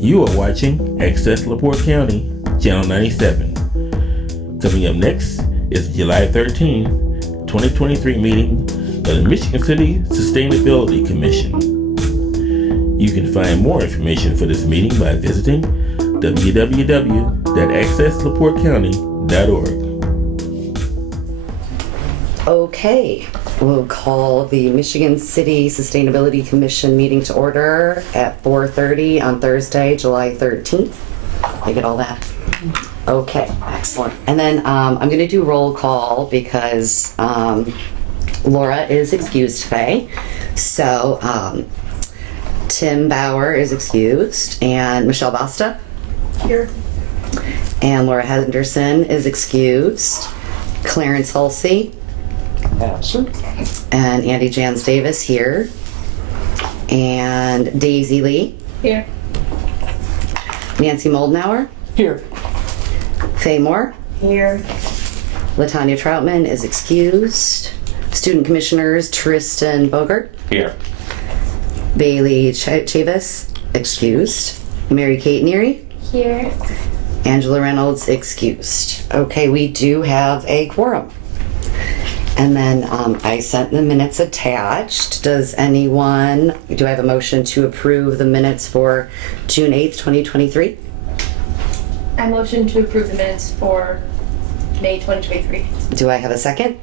You are watching Access LaPorte County, Channel 97. Coming up next is the July 13, 2023 meeting of the Michigan City Sustainability Commission. You can find more information for this meeting by visiting www.accesslaportecounty.org. Okay, we'll call the Michigan City Sustainability Commission meeting to order at 4:30 on Thursday, July 13th. I get all that? Okay, excellent. And then I'm going to do roll call because Laura is excused today. So Tim Bauer is excused and Michelle Basta? Here. And Laura Henderson is excused. Clarence Hulsey? Absent. And Andy Jans Davis here. And Daisy Lee. Here. Nancy Moldenauer. Here. Faye Moore. Here. Latanya Troutman is excused. Student Commissioners Tristan Bogert. Here. Bailey Chavis, excused. Mary Kate Neary. Here. Angela Reynolds, excused. Okay, we do have a quorum. And then I sent the minutes attached. Do I have a motion to approve the minutes for June 8th, 2023? I motion to approve the minutes for May 2023. Do I have a second?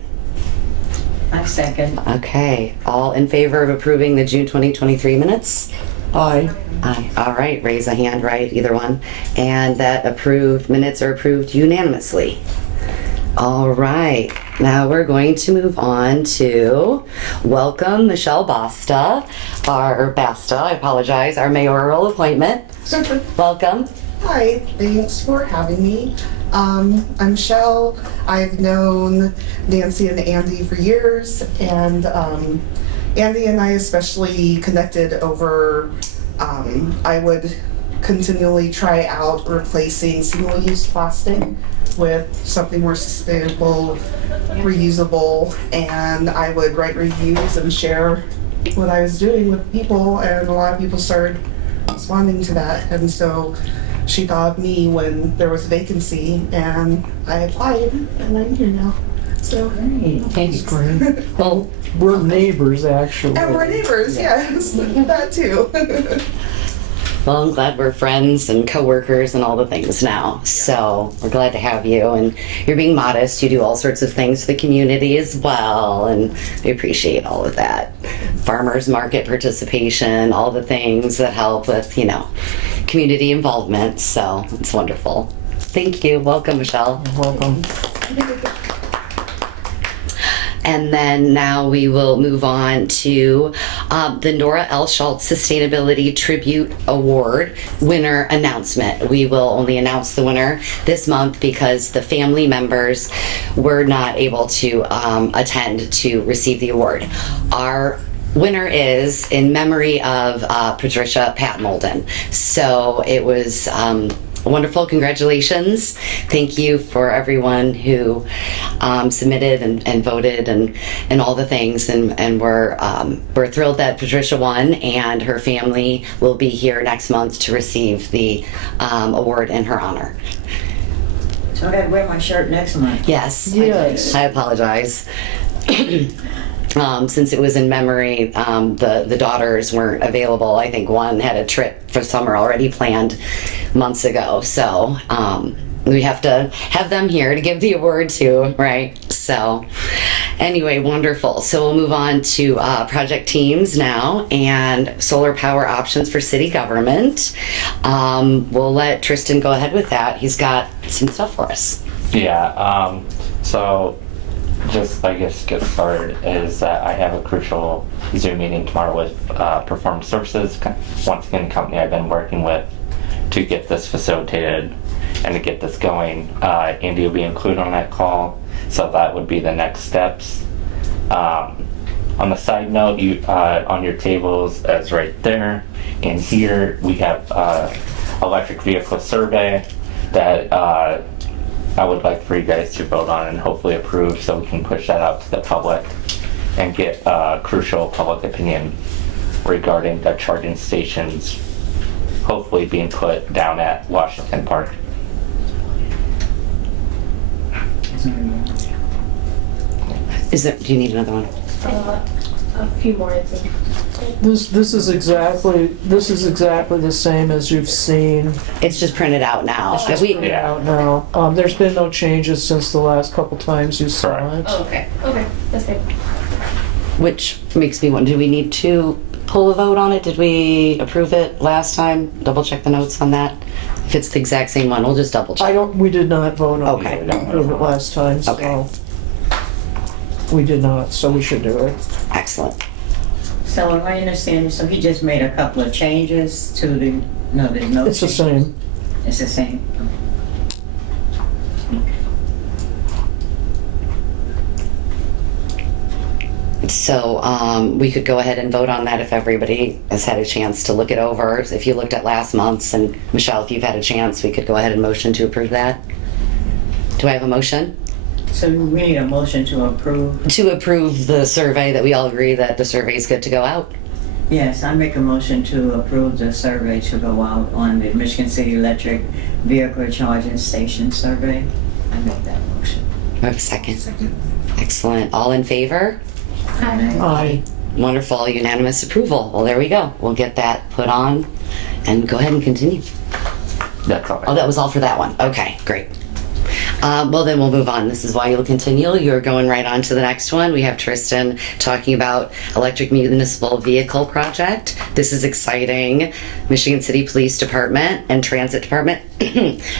I second. Okay, all in favor of approving the June 2023 minutes? Aye. Aye. All right, raise a hand, right, either one. And that approved minutes are approved unanimously. All right, now we're going to move on to welcome Michelle Basta, our mayoral appointment. Welcome. Hi, thanks for having me. I'm Michelle. I've known Nancy and Andy for years, and Andy and I especially connected over, I would continually try out replacing single-use plastic with something more sustainable, reusable, and I would write reviews and share what I was doing with people, and a lot of people started responding to that, and so she thought of me when there was a vacancy, and I applied, and I'm here now. So, Thanks. Great. Well, we're neighbors, actually. and we're neighbors, yes, that too. Well, I'm glad we're friends and coworkers and all the things now. So we're glad to have you. And you're being modest. You do all sorts of things for the community as well. And we appreciate all of that. Farmers market participation, all the things that help with, community involvement. So it's wonderful. Thank you. Welcome, Michelle. Welcome. And then now we will move on to the Nora L. Schultz Sustainability Tribute Award winner announcement. We will only announce the winner this month because the family members were not able to attend to receive the award. Our winner is in memory of Patricia Pat Molden. So it was wonderful. Congratulations. Thank you for everyone who submitted and voted and all the things. And we're thrilled that Patricia won, and her family will be here next month to receive the award in her honor. So I gotta wear my shirt next month. Yes. Yes. I apologize. Since it was in memory, the daughters weren't available. I think one had a trip for summer already planned months ago. So we have to have them here to give the award to, right? So anyway, wonderful. So we'll move on to project teams now and solar power options for city government. We'll let Tristan go ahead with that. He's got some stuff for us. Yeah, so just I guess get started is that I have a crucial Zoom meeting tomorrow with Performance Services, once again the company I've been working with to get this facilitated and to get this going. Andy will be included on that call, so that would be the next steps. On the side note, you on your tables as right there and here we have electric vehicle survey that I would like for you guys to vote on and hopefully approve so we can push that out to the public and get crucial public opinion regarding the charging stations hopefully being put down at Washington Park. Do you need another one? A few more, I think. This is exactly the same as you've seen It's just printed out now. Yeah. out now. There's been no changes since the last couple times you saw Correct. it. Oh, okay, okay, that's good. Which makes me wonder, do we need to pull a vote on it? Did we approve it last time? Double check the notes on that. If it's the exact same one, we'll just double check. We did not vote on Okay. it last time, so. Okay. We did not, so we should do it. Excellent. So am I understanding, so he just made a couple of changes to the, no, there's no It's the change? same. It's the same. So we could go ahead and vote on that if everybody has had a chance to look it over. If you looked at last month's, and Michelle, if you've had a chance, we could go ahead and motion to approve that. Do I have a motion? So we need a motion to approve. To approve the survey that we all agree that the survey is good to go out? Yes, I make a motion to approve the survey to go out on the Michigan City Electric Vehicle Charging Station survey. I make that motion. Do I have a second? Excellent. All in favor? Aye. Wonderful, unanimous approval. Well, there we go. We'll get that put on and go ahead and continue. That's all. Oh, that was all for that one. Okay, great. Well, then we'll move on. This is why you'll continue. You're going right on to the next one. We have Tristan talking about electric municipal vehicle project. This is exciting. Michigan City Police Department and Transit Department.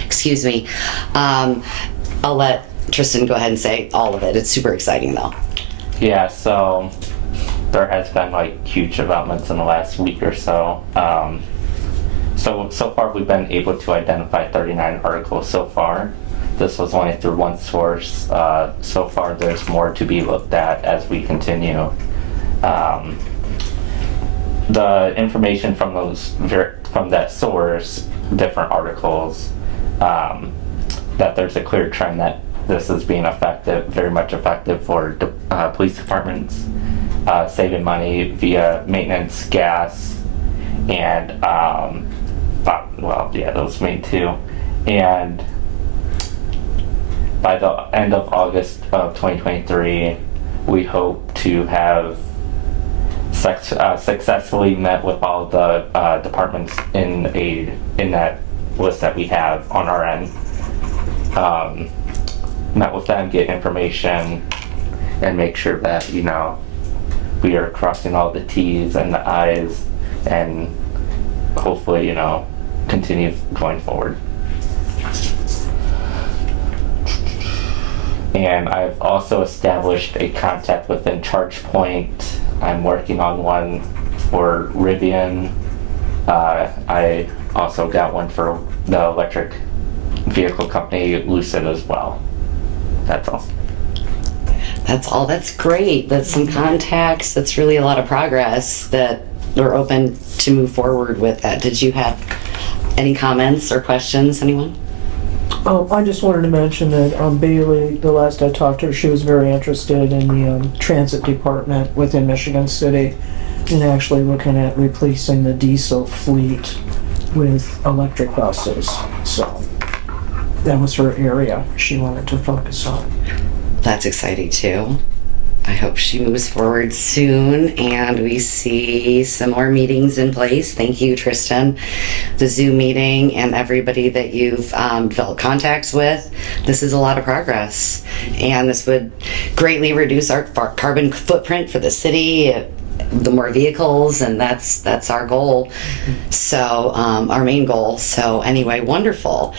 Excuse me. I'll let Tristan go ahead and say all of it. It's super exciting though. Yeah, so there has been like huge developments in the last week or so. So far we've been able to identify 39 articles so far. This was only through one source. So far there's more to be looked at as we continue. The information from from that source, different articles, that there's a clear trend that this is being effective, very much effective for police departments, saving money via maintenance, gas, and well, yeah, those main two. And by the end of August of 2023, we hope to have successfully met with all the departments in that list that we have on our end. Met with them, get information, and make sure that, you know, we are crossing all the T's and the I's, and hopefully, you know, continue going forward. And I've also established a contact within ChargePoint. I'm working on one for Rivian. I also got one for the electric vehicle company Lucid as well. That's all. That's all. That's great. That's some contacts. That's really a lot of progress that we're open to move forward with that. Did you have any comments or questions, anyone? I just wanted to mention that Bailey, the last I talked to her, she was very interested in the transit department within Michigan City and actually looking at replacing the diesel fleet with electric buses. So that was her area she wanted to focus on. That's exciting too. I hope she moves forward soon and we see some more meetings in place. Thank you, Tristan. The Zoom meeting and everybody that you've developed contacts with. This is a lot of progress. And this would greatly reduce our carbon footprint for the city, the more vehicles, and that's our goal. So our main goal. So anyway, wonderful.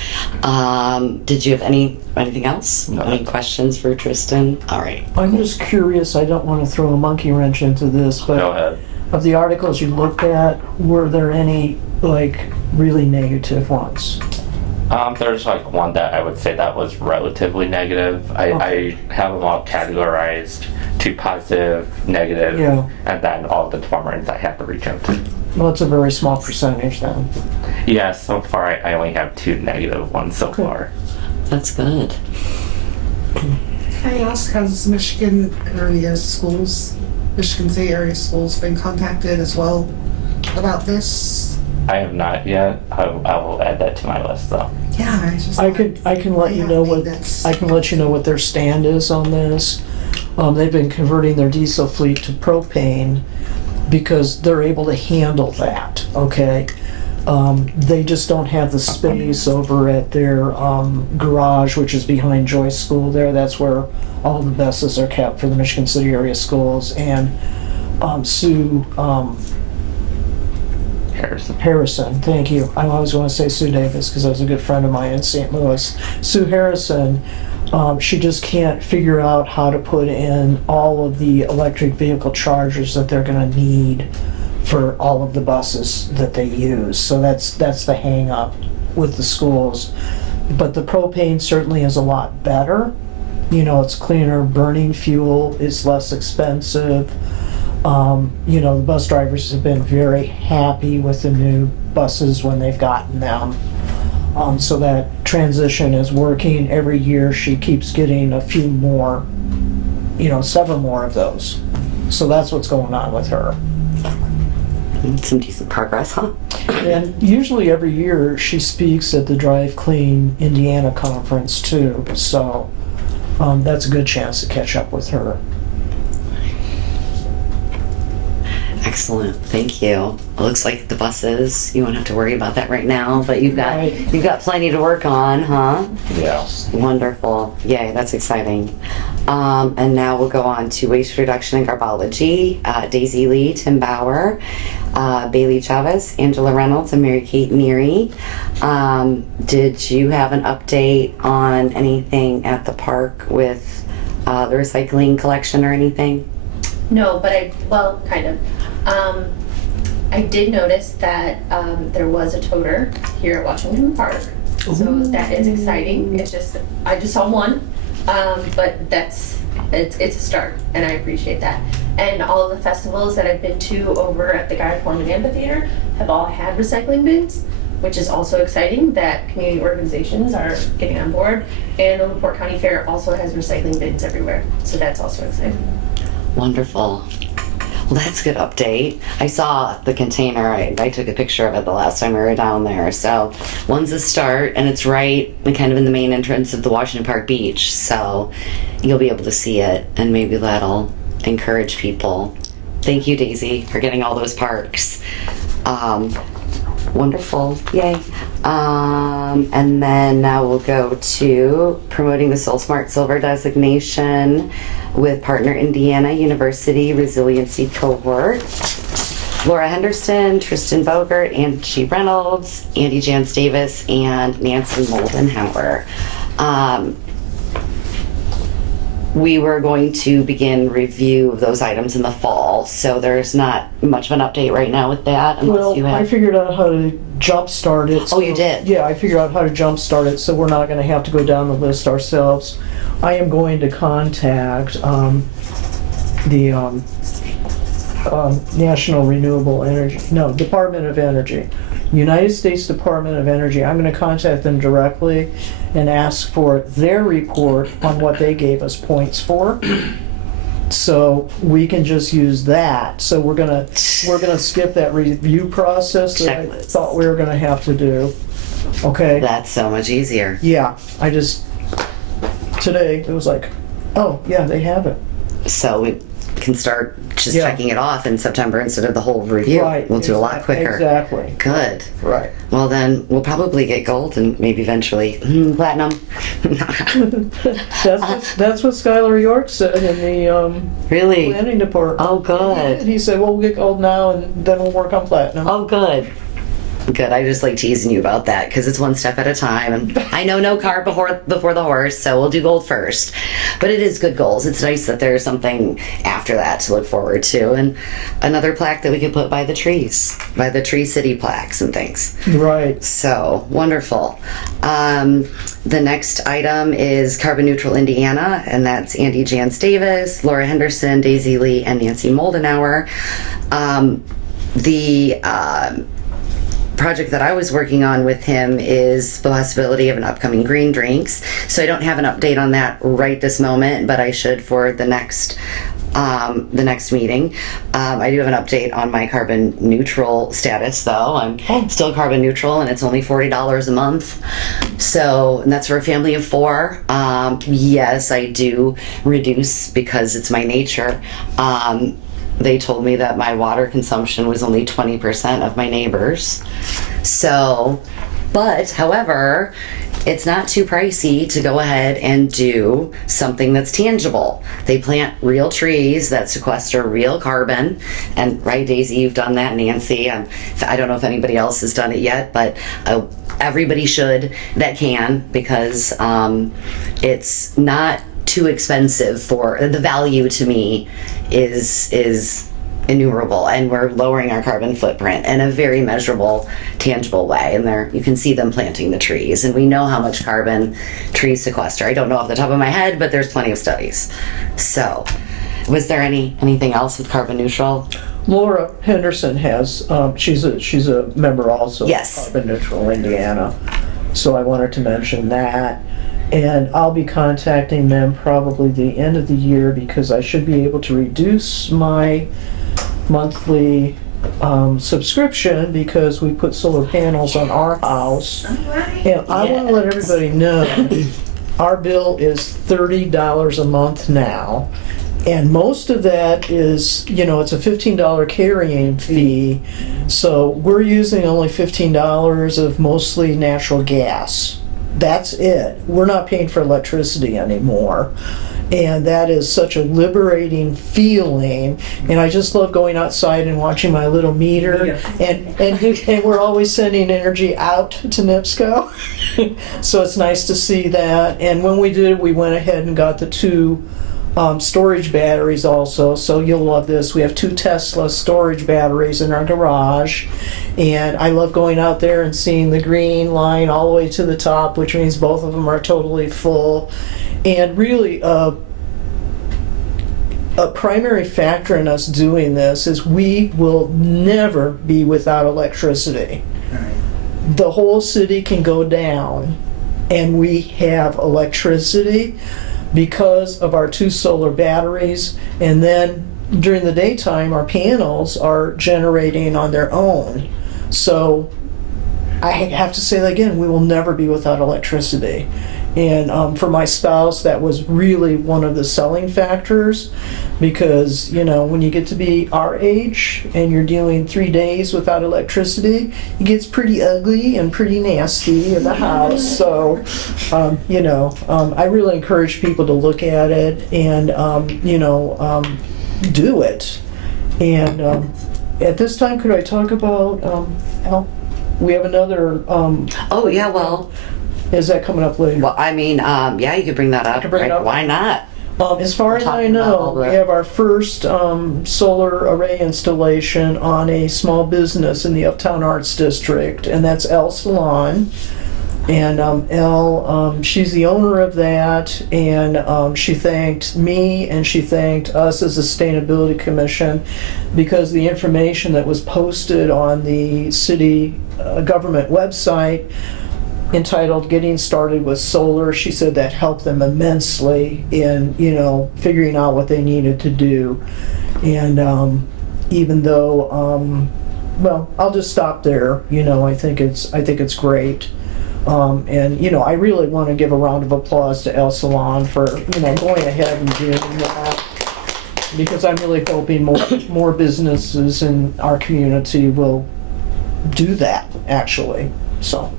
Did you have anything else? No. Any questions for Tristan? All right. I'm just curious, I don't want to throw a monkey wrench into this, Go but ahead. of the articles you looked at, were there any like really negative ones? There's like one that I would say that was relatively negative. I have them all categorized to positive, negative, Yeah. and then all the departments I have to reach out to. Well, it's a very small percentage then. Yeah, so far I only have 2 negative ones so far. That's good. Can I ask, has Michigan State area schools been contacted as well about this? I have not yet. I will add that to my list though. Yeah, I just. I can let you know what, I can let you know what their stand is on this. They've been converting their diesel fleet to propane because they're able to handle that, okay? They just don't have the space over at their garage, which is behind Joyce School there. That's where all the buses are kept for the Michigan City area schools. And Sue Harrison, thank you. I always want to say Sue Davis because I was a good friend of mine in St. Louis. Sue Harrison, she just can't figure out how to put in all of the electric vehicle chargers that they're going to need for all of the buses that they use. So that's the hang up with the schools. But the propane certainly is a lot better. You know, it's cleaner burning fuel, it's less expensive. You know, the bus drivers have been very happy with the new buses when they've gotten them. So that transition is working. Every year she keeps getting a few more, you know, several more of those. So that's what's going on with her. Some decent progress, huh? And usually every year she speaks at the Drive Clean Indiana conference too. So that's a good chance to catch up with her. Excellent, thank you. It looks like the buses, you won't have to worry about that right now, but you've got plenty to work on, huh? Yeah. Wonderful. Yay, that's exciting. And now we'll go on to waste reduction and garbology. Daisy Lee, Tim Bauer, Bailey Chavez, Angela Reynolds, and Mary Kate Neary. Did you have an update on anything at the park with the recycling collection or anything? No, but well, kind of. I did notice that there was a toter here at Washington Park, so that is exciting. It's just, I just saw one, but it's a start, and I appreciate that. And all of the festivals that I've been to over at the Guy Foreman Amphitheater have all had recycling bins, which is also exciting that community organizations are getting on board. And the LaPorte County Fair also has recycling bins everywhere, so that's also exciting. Wonderful. Well, that's a good update. I saw the container. I took a picture of it the last time we were down there. So one's a start, and it's right kind of in the main entrance of the Washington Park Beach. So you'll be able to see it, and maybe that'll encourage people. Thank you, Daisy, for getting all those parks. Wonderful. Yay. And then now we'll go to promoting the Soul Smart Silver designation with partner Indiana University Resiliency Cohort. Laura Henderson, Tristan Bogert, Angie Reynolds, Andy Jans Davis, and Nancy Moldenhauer. We were going to begin review of those items in the fall, so there's not much of an update right now with that. Unless you Well, I have. figured out how to jumpstart it. Oh, you did? Yeah, I figured out how to jumpstart it, so we're not going to have to go down the list ourselves. I am going to contact the National Renewable Energy, no, Department of Energy, United States Department of Energy. I'm going to contact them directly and ask for their report on what they gave us points for. So we can just use that. So we're gonna skip that review process that I Checklist. thought we were gonna have to do. Okay. That's so much easier. Yeah. Today it was like, oh yeah, they have it. So we can start just Yeah. checking it off in September instead of the whole review. Right. We'll do a lot quicker. Exactly. Good. Right. Well, then we'll probably get gold and maybe eventually platinum. That's what Skylar York said in the Really? planning department. Oh, good. He said, well, we'll get gold now and then we'll work on platinum. Oh, good. Good. I just like teasing you about that because it's one step at a time. And I know no cart before the horse, so we'll do gold first. But it is good goals. It's nice that there's something after that to look forward to. And another plaque that we could put by the trees, by the Tree City plaques and things. Right. So wonderful. The next item is Carbon Neutral Indiana, and that's Andy Jans Davis, Laura Henderson, Daisy Lee, and Nancy Moldenhauer. The project that I was working on with him is the possibility of an upcoming green drinks. So I don't have an update on that right this moment, but I should for the next the next meeting. I do have an update on my carbon neutral status, though. I'm still carbon neutral, and it's only $40 a month. So, and that's for a family of 4. Yes, I do reduce because it's my nature. They told me that my water consumption was only 20% of my neighbors. So, but however, it's not too pricey to go ahead and do something that's tangible. They plant real trees that sequester real carbon. And right, Daisy, you've done that, Nancy. I don't know if anybody else has done it yet, but everybody should that can, because it's not too expensive. For the value to me is innumerable, and we're lowering our carbon footprint in a very measurable, tangible way. And there you can see them planting the trees, and we know how much carbon trees sequester. I don't know off the top of my head, but there's plenty of studies. So, was there anything else with carbon neutral? Laura Henderson has, she's a member also Yes. of Carbon Neutral Indiana. So I wanted to mention that. And I'll be contacting them probably the end of the year, because I should be able to reduce my monthly subscription, because we put solar panels on our house. And I want to let everybody know our bill is $30 a month now. And most of that is, it's a $15 carrying fee. So we're using only $15 of mostly natural gas. That's it. We're not paying for electricity anymore. And that is such a liberating feeling. And I just love going outside and watching my little meter. And we're always sending energy out to NIPSCO. So it's nice to see that. And when we did, we went ahead and got the 2 storage batteries also. So you'll love this. We have 2 Tesla storage batteries in our garage. And I love going out there and seeing the green line all the way to the top, which means both of them are totally full. And really, a primary factor in us doing this is we will never be without electricity. The whole city can go down, and we have electricity because of our 2 solar batteries. And then during the daytime, our panels are generating on their own. So I have to say that again, we will never be without electricity. And for my spouse, that was really one of the selling factors, because, when you get to be our age and you're dealing 3 days without electricity, it gets pretty ugly and pretty nasty in the house. So, I really encourage people to look at it and, do it. And at this time, could I talk about, we have another, Oh, yeah, well, is that coming up later? well, I mean, yeah, you could bring that up. can bring it Right? up. Why not? As far as I Talking about all know, we that. have our first solar array installation on a small business in the Uptown Arts District, and that's Elle Salon. And Elle, she's the owner of that, and she thanked me and she thanked us as a Sustainability Commission, because the information that was posted on the city government website entitled Getting Started with Solar, she said that helped them immensely in, figuring out what they needed to do. And even though, well, I'll just stop there. I think it's great. And I really want to give a round of applause to Elle Salon for going ahead and doing that, because I'm really hoping more businesses in our community will do that, actually. So.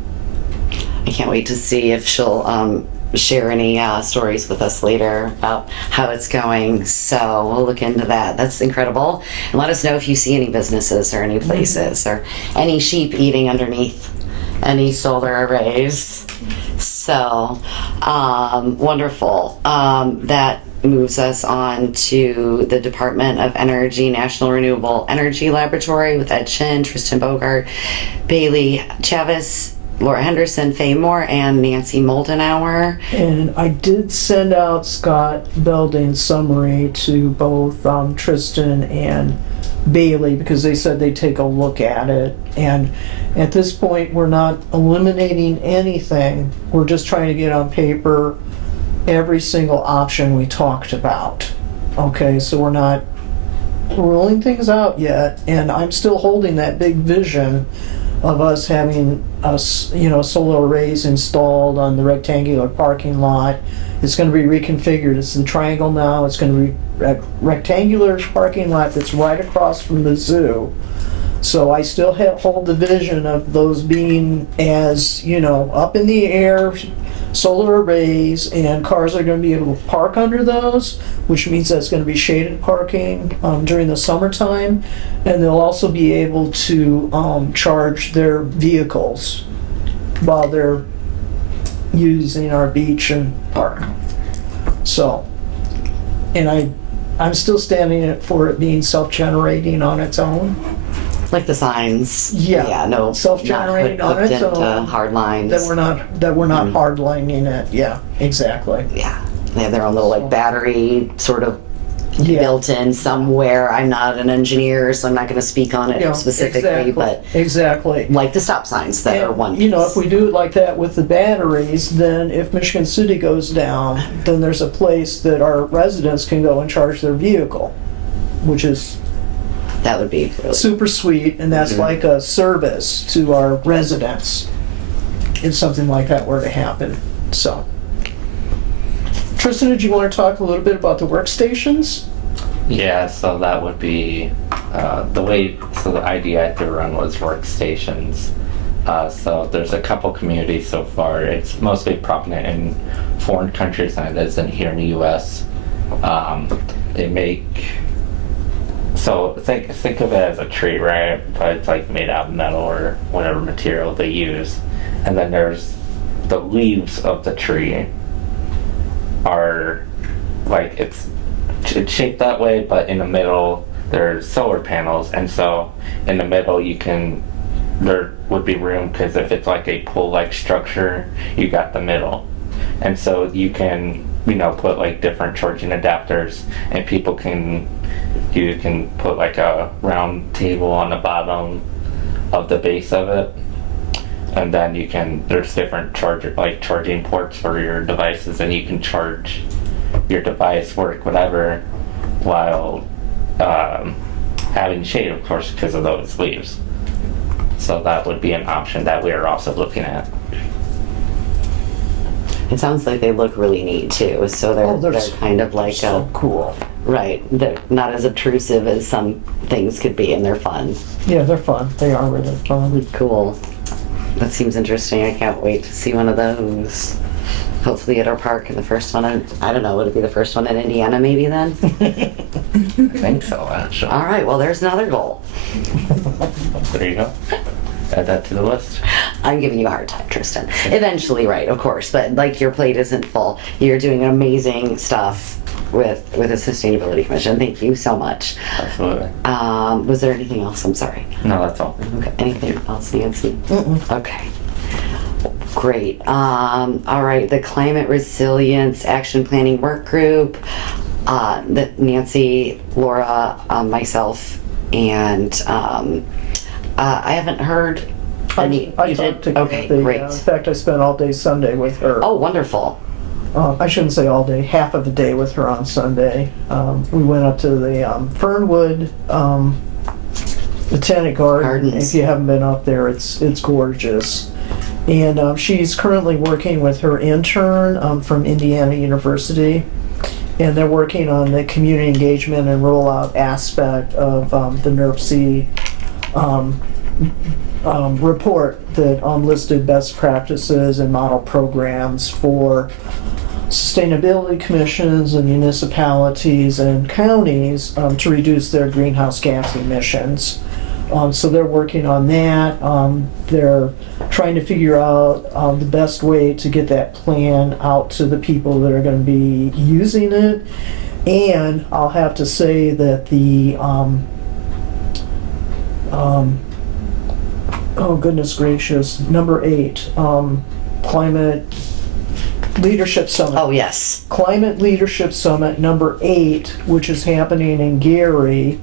I can't wait to see if she'll share any stories with us later about how it's going. So we'll look into that. That's incredible. And let us know if you see any businesses or any places or any sheep eating underneath any solar arrays. So wonderful. That moves us on to the Department of Energy National Renewable Energy Laboratory with Ed Chin, Tristan Bogart, Bailey Chavis, Laura Henderson, Faye Moore, and Nancy Moldenauer. And I did send out Scott Belding's summary to both Tristan and Bailey, because they said they'd take a look at it. And at this point, we're not eliminating anything. We're just trying to get on paper every single option we talked about. Okay, so we're not ruling things out yet, and I'm still holding that big vision of us having solar arrays installed on the rectangular parking lot. It's going to be reconfigured. It's the triangle now. It's going to be a rectangular parking lot that's right across from the zoo. So I still hold the vision of those being as, up in the air, solar arrays, and cars are going to be able to park under those, which means that's going to be shaded parking during the summertime. And they'll also be able to charge their vehicles while they're using our beach and park. So, and I'm still standing for it being self-generating on its own. Like the signs. Yeah. Yeah, no. Self-generating not on its hooked into own. hard lines. That we're not hardlining it. Yeah, exactly. Yeah. They have their own little battery sort of Yeah. built in somewhere. I'm not an engineer, so I'm not going to speak on it Yeah, specifically, but exactly. like the stop signs that are one piece. If we do it like that with the batteries, then if Michigan City goes down, then there's a place that our residents can go and charge their vehicle, which is That would be really super sweet, and that's like a service to our residents if something like that were to happen. So, Tristan, did you want to talk a little bit about the workstations? Yeah, so that would be the idea I threw around was workstations. So there's a couple communities so far. It's mostly prominent in foreign countries than it is in here in the U.S. They make, so think of it as a tree, right? But it's like made out of metal or whatever material they use. And then there's the leaves of the tree are like it's shaped that way, but in the middle there's solar panels, and so in the middle there would be room, because if it's like a pole-like structure, you got the middle, and so you can put like different charging adapters, and you can put like a round table on the bottom of the base of it, and then there's different charging ports for your devices, and you can charge your device, work, whatever, while having shade, of course, because of those leaves. So that would be an option that we are also looking at. It sounds like they look really neat too. So they're kind of like so cool. right. They're not as obtrusive as some things could be, and they're fun. Yeah, they're fun. They are really fun. Cool. That seems interesting. I can't wait to see one of those. Hopefully at our park, and the first one, I don't know, would it be the first one in Indiana maybe then? I think so, actually. All right, well there's another goal. There you go. Add that to the list. I'm giving you a hard time, Tristan. Eventually, right, of course, but like your plate isn't full. You're doing amazing stuff with the Sustainability Commission. Thank you so much. Absolutely. Was there anything else? I'm sorry. No, that's all. Okay. Anything else, Nancy? Okay. Great. All right. The Climate Resilience Action Planning Work Group. Nancy, Laura, myself, and I haven't heard. I You talked did? to Okay, Kathy. great. In fact, I spent all day Sunday with her. Oh, wonderful. I shouldn't say all day, half of the day with her on Sunday. We went up to the Fernwood Botanic Garden. Gardens. If you haven't been up there, it's gorgeous. And she's currently working with her intern from Indiana University. And they're working on the community engagement and rollout aspect of the NERC report that listed best practices and model programs for sustainability commissions and municipalities and counties to reduce their greenhouse gas emissions. So they're working on that. They're trying to figure out the best way to get that plan out to the people that are going to be using it. And I'll have to say that the oh goodness gracious, number 8, Climate Leadership Summit. Oh, yes. Climate Leadership Summit number 8, which is happening in Gary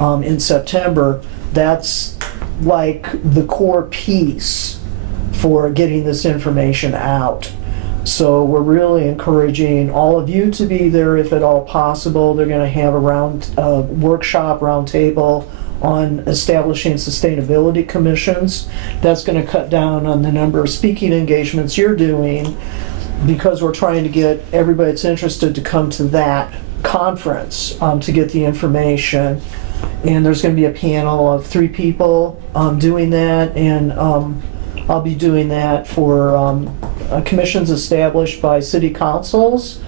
in September. That's like the core piece for getting this information out. So we're really encouraging all of you to be there if at all possible. They're going to have a workshop, round table on establishing sustainability commissions. That's going to cut down on the number of speaking engagements you're doing, because we're trying to get everybody that's interested to come to that conference to get the information. And there's going to be a panel of 3 people doing that, and I'll be doing that for commissions established by city councils.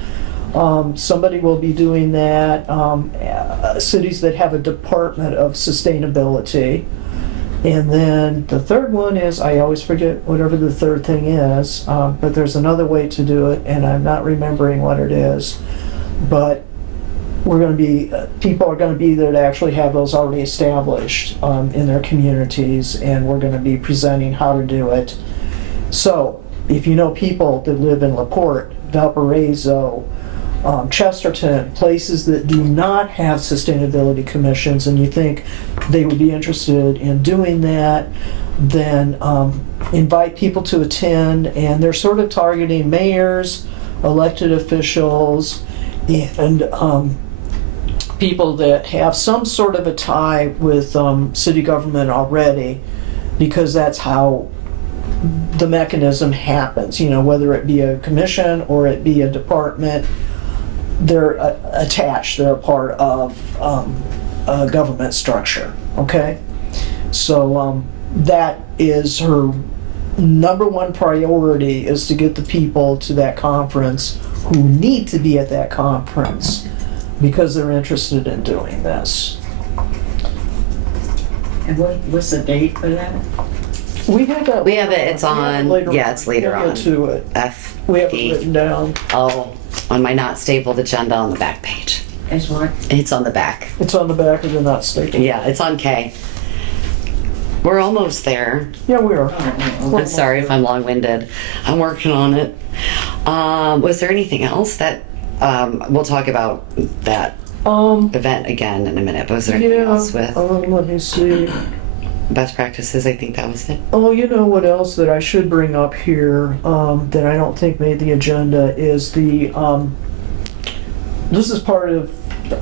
Somebody will be doing that, cities that have a department of sustainability. And then the third one is, I always forget whatever the third thing is, but there's another way to do it, and I'm not remembering what it is. But we're going to be, people are going to be there to actually have those already established in their communities, and we're going to be presenting how to do it. So if you know people that live in LaPorte, Valparaiso, Chesterton, places that do not have sustainability commissions, and you think they would be interested in doing that, then invite people to attend. And they're sort of targeting mayors, elected officials, and people that have some sort of a tie with city government already, because that's how the mechanism happens. You know, whether it be a commission or it be a department, they're attached, they're a part of a government structure, okay? So that is her number one priority, is to get the people to that conference who need to be at that conference because they're interested in doing this. And what's the date for that? We have that. We have it, it's on, yeah, it's later We'll on. get to it. We have it written FD. down. Oh, on my not stapled agenda on the back page. It's what? It's on the back. It's on the back of the not stapled. Yeah, it's on K. We're almost there. Yeah, we are. I'm sorry if I'm long-winded. I'm working on it. Was there anything else that, we'll talk about that event again in a minute, but was there anything else with let me see. best practices? I think that was it. Oh, you know what else that I should bring up here that I don't think made the agenda is the, this is part of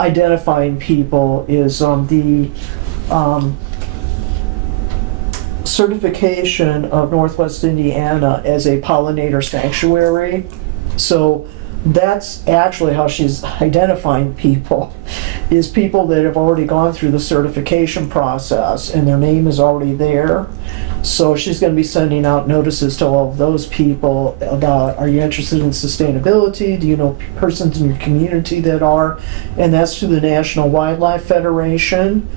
identifying people, is the certification of Northwest Indiana as a pollinator sanctuary. So that's actually how she's identifying people, is people that have already gone through the certification process and their name is already there. So she's going to be sending out notices to all of those people about, are you interested in sustainability? Do you know persons in your community that are? And that's through the National Wildlife Federation.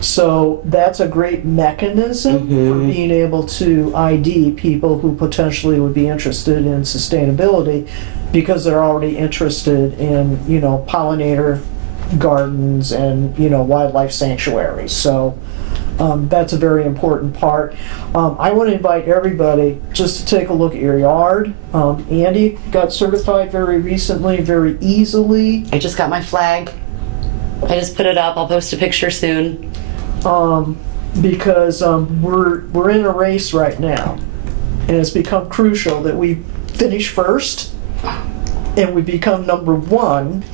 So that's a great mechanism for being able to ID people who potentially would be interested in sustainability, because they're already interested in, you know, pollinator gardens and, you know, wildlife sanctuaries. So that's a very important part. I want to invite everybody just to take a look at your yard. Andy got certified very recently, very easily. I just got my flag. I just put it up. I'll post a picture soon. Because we're in a race right now, and it's become crucial that we finish first and we become number one,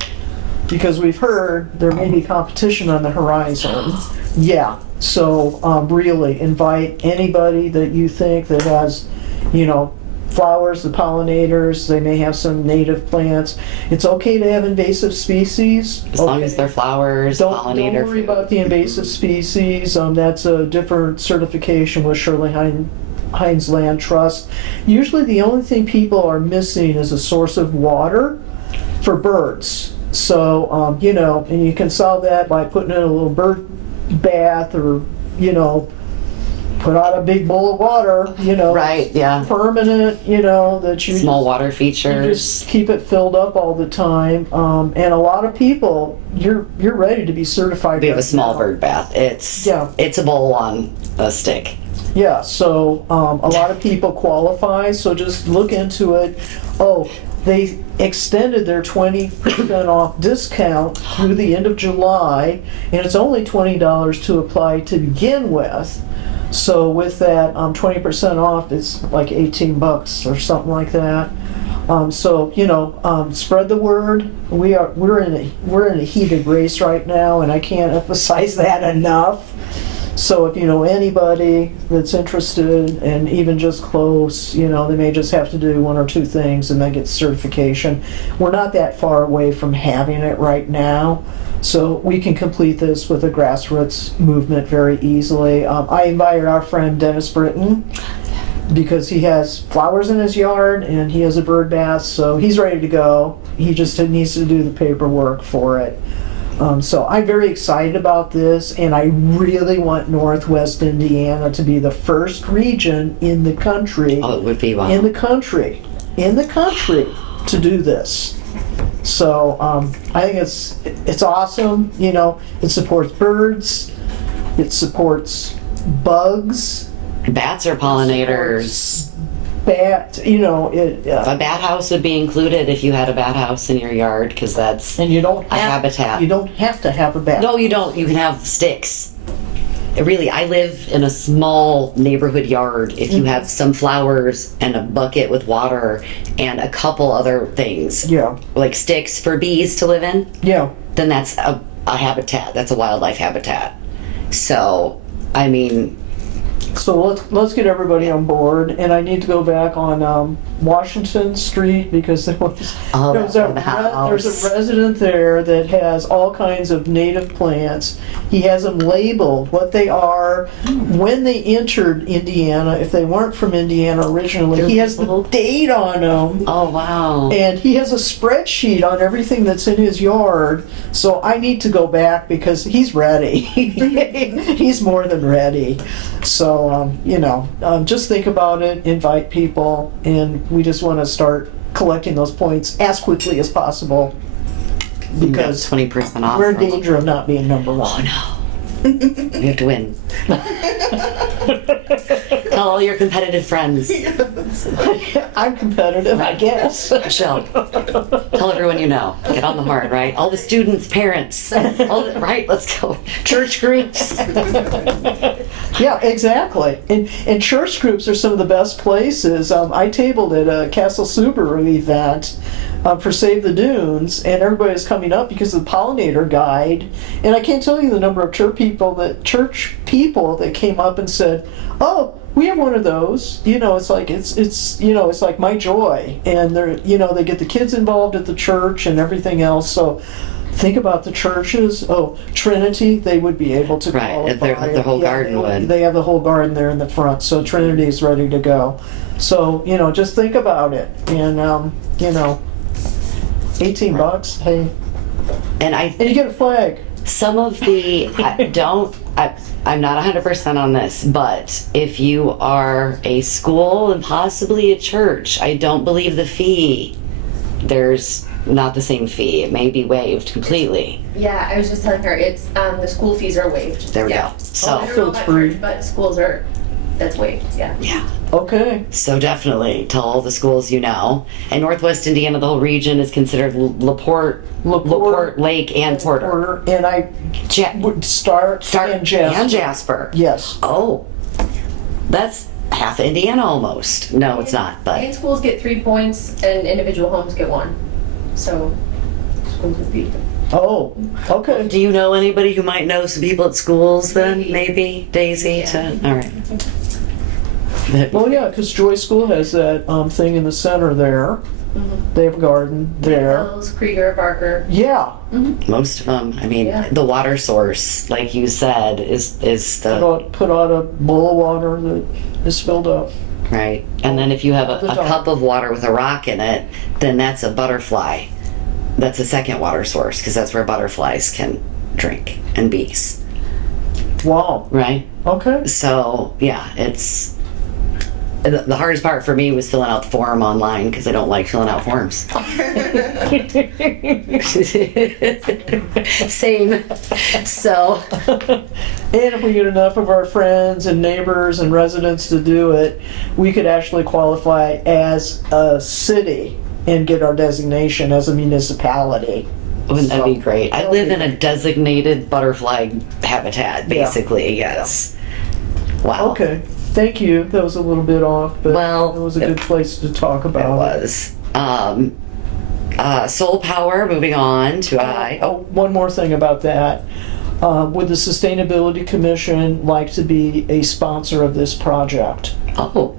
because we've heard there may be competition on the horizon. Yeah, so really invite anybody that you think that has, you know, flowers, the pollinators. They may have some native plants. It's okay to have invasive species. As long as they're flowers, pollinator. Don't worry about the invasive species. That's a different certification with Shirley Hines Land Trust. Usually the only thing people are missing is a source of water for birds. So, you know, and you can solve that by putting in a little bird bath, or, you know, put out a big bowl of water, you know. Right, yeah. Permanent, you know, that you Small just, water you features. just keep it filled up all the time. And a lot of people, you're ready to be certified. We have a right small now. bird bath. It's Yeah. it's a bowl on a stick. Yeah, so a lot of people qualify, so just look into it. Oh, they extended their 20% off discount through the end of July, and it's only $20 to apply to begin with. So with that 20% off, it's like $18 or something like that. So, spread the word. We're in a heated race right now, and I can't emphasize that enough. So if you know anybody that's interested and even just close, they may just have to do 1 or 2 things and then get certification. We're not that far away from having it right now. So we can complete this with a grassroots movement very easily. I invited our friend Dennis Britton because he has flowers in his yard and he has a bird bath, so he's ready to go. He just needs to do the paperwork for it. So I'm very excited about this, and I really want Northwest Indiana to be the first region in the country, Oh, it would be wow. in the country to do this. So I think it's awesome. It supports birds, it supports bugs, Bats are pollinators. bat. A bat house would be included if you had a bat house in your yard, because that's And you don't a have, habitat. You don't have to have a bat. No, you don't. You can have sticks. Really, I live in a small neighborhood yard. If you have some flowers and a bucket with water and a couple other things, Yeah, like sticks for bees to live in, yeah. then that's a habitat. That's a wildlife habitat. So, I mean, So let's get everybody on board, and I need to go back on Washington Street because there's the house. a resident there that has all kinds of native plants. He has them labeled what they are, when they entered Indiana, if they weren't from Indiana originally. He has the date on them. oh wow. And he has a spreadsheet on everything that's in his yard. So I need to go back because he's ready. He's more than ready. So, just think about it, invite people, and we just want to start collecting those points as quickly as possible because 20% off. we're in danger of not being number one. Oh no. We have to win. Tell all your competitive friends. I'm competitive, I guess. Michelle, tell everyone you know. Get on the horn, right? All the students, parents, right? Let's go. Church groups. Yeah, exactly. And church groups are some of the best places. I tabled at a Castle Subaru event for Save the Dunes, and everybody was coming up because of the pollinator guide. And I can't tell you the number of church people that came up and said, "Oh, we have one of those." It's like it's like my joy, and they get the kids involved at the church and everything else. So. Think about the churches. Oh, Trinity, they would be able to Right, qualify. the whole garden would. They have the whole garden there in the front, so Trinity's ready to go. So, just think about it. And, $18, hey. And And you get a flag. some of the, I'm not 100% on this, but if you are a school and possibly a church, I don't believe the fee, there's not the same fee. It may be waived completely. Yeah, I was just telling her, it's, the school fees are waived. There we Yeah. go. I So, don't know So it's about free. church, but schools that's waived, yeah. yeah. Okay. So definitely tell all the schools you know. And Northwest Indiana, the whole region is considered LaPorte, Lake, and Porter. And I Ja- would start in Jasper. And Jasper. Yes. Oh, that's half Indiana almost. No, it's not, but And schools get 3 points and individual homes get 1. So schools would be. Oh, okay. do you know anybody who might know some people at schools then? Maybe. Maybe Daisy to, all right. Well, yeah, because Joy School has that thing in the center there. They have a garden there. Hills, Krieger, Barker. Yeah. Most of them, I mean, Yeah. the water source, like you said, is the, Put out a bowl of water that is filled up. right. And then if you have All the a time. cup of water with a rock in it, then that's a butterfly. That's a second water source because that's where butterflies can drink and bees, Wow. right? Okay. So yeah, it's the hardest part for me was filling out the form online because I don't like filling out forms. Same. So And if we get enough of our friends and neighbors and residents to do it, we could actually qualify as a city and get our designation as a municipality. wouldn't that be So, great? I that live would in a designated butterfly habitat, basically. Yes. Wow. Okay. Thank you. That was a little bit off, but Well, it was a good place to talk It about. was. Soul Power, moving on to I. Oh, one more thing about that. Would the Sustainability Commission like to be a sponsor of this project? Oh,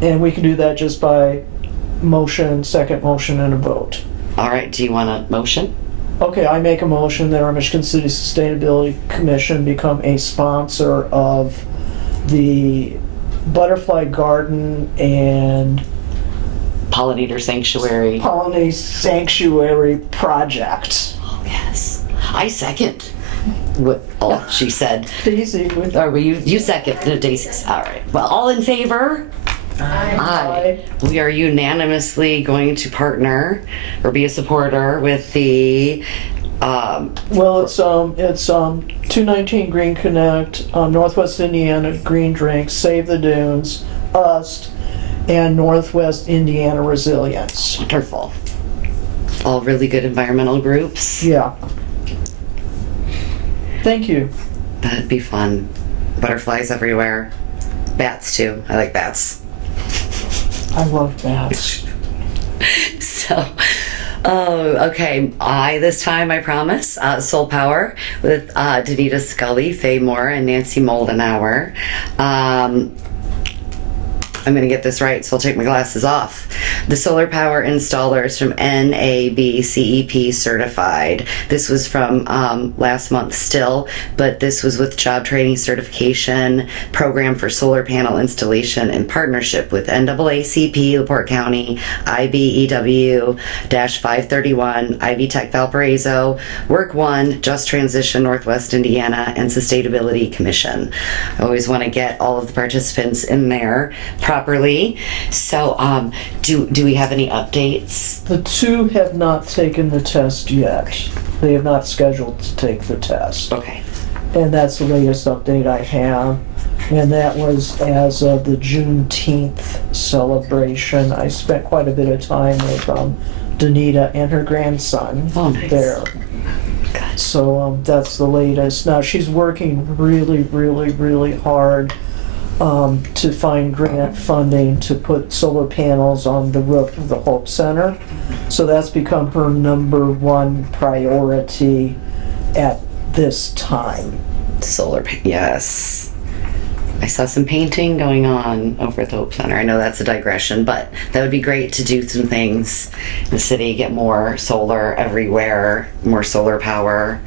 And we can do that just by motion, second motion, and a vote. all right. Do you want a motion? Okay, I make a motion that our Michigan City Sustainability Commission become a sponsor of the Butterfly Garden and Pollinator Sanctuary. Pollinator Sanctuary project. Oh, yes. I second what all she said. Daisy, would Or you second, no, Daisy's. All right. Well, all in favor? Aye. We are unanimously going to partner or be a supporter with the, well, it's 219 Green Connect, Northwest Indiana Green Drink, Save the Dunes, UST, and Northwest Indiana Resilience. wonderful. All really good environmental groups. Yeah. Thank you. That'd be fun. Butterflies everywhere. Bats too. I like bats. I love bats. So, okay. This time, I promise. Soul Power with Danita Scully, Faye Moore, and Nancy Moldenauer. I'm going to get this right, so I'll take my glasses off. The solar power installers from NABCEP certified. This was from last month still, but this was with job training certification program for solar panel installation in partnership with NAACP, LaPorte County, IBEW-531, Ivy Tech Valparaiso, Work One, Just Transition Northwest Indiana, and Sustainability Commission. I always want to get all of the participants in there properly. So, do we have any updates? The two have not taken the test yet. They have not scheduled to take the test. Okay. And that's the latest update I have. And that was as of the Juneteenth celebration. I spent quite a bit of time with Danita and her grandson Oh, nice. there. Good. So that's the latest. Now she's working really, really, really hard to find grant funding to put solar panels on the roof of the Hope Center. So that's become her #1 priority at this time. Yes. I saw some painting going on over at the Hope Center. I know that's a digression, but that would be great to do some things in the city, get more solar everywhere, more solar power.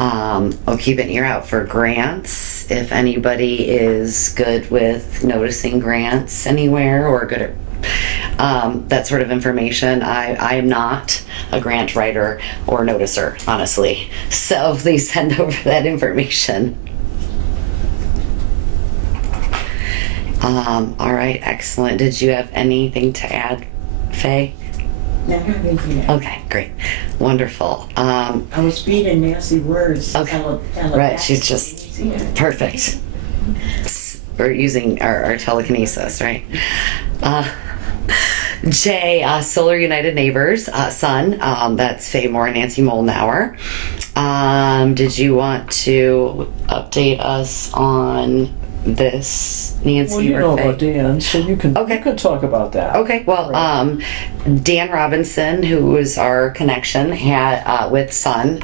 I'll keep an ear out for grants. If anybody is good with noticing grants anywhere or good at that sort of information. I am not a grant writer or noticer, honestly. So please send over that information. All right, excellent. Did you have anything to add, Faye? No, I don't think you know. Okay, great. Wonderful. I was feeding Nancy words. Okay. Right, she's just perfect. We're using our telekinesis, right? Jay, Solar United Neighbors, son, that's Faye Moore and Nancy Moldenauer. Did you want to update us on this, Nancy? Well, you or know Faye? about Dan, so you can talk about that. Okay, well, Dan Robinson, who was our connection with Sun,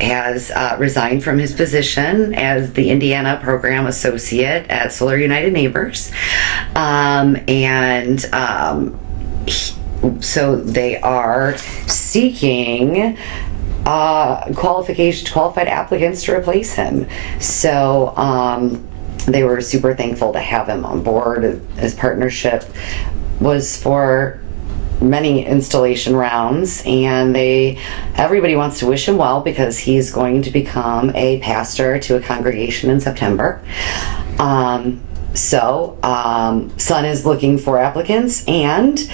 has resigned from his position as the Indiana Program Associate at Solar United Neighbors. So they are seeking qualified applicants to replace him. So they were super thankful to have him on board. His partnership was for many installation rounds, and everybody wants to wish him well because he's going to become a pastor to a congregation in September. Sun is looking for applicants, and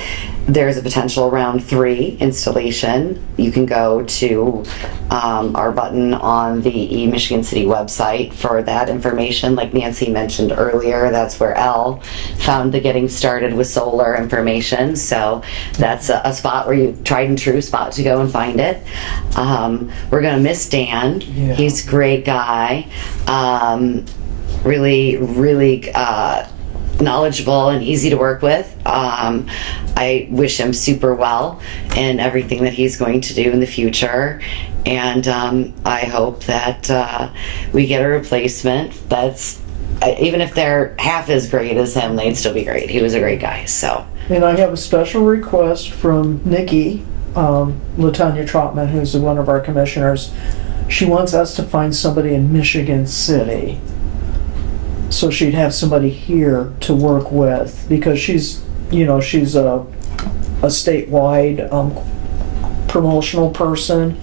there's a potential round 3 installation. You can go to our button on the Michigan City website for that information. Like Nancy mentioned earlier, that's where Elle found the getting started with solar information. So that's a spot where tried and true spot to go and find it. We're gonna miss Dan. Yeah. He's a great guy. Really knowledgeable and easy to work with. I wish him super well in everything that he's going to do in the future. And I hope that we get a replacement that's, even if they're half as great as him, they'd still be great. He was a great guy, so. And I have a special request from Nikki, Latanya Trotman, who's one of our commissioners. She wants us to find somebody in Michigan City. So she'd have somebody here to work with, because she's a statewide promotional person.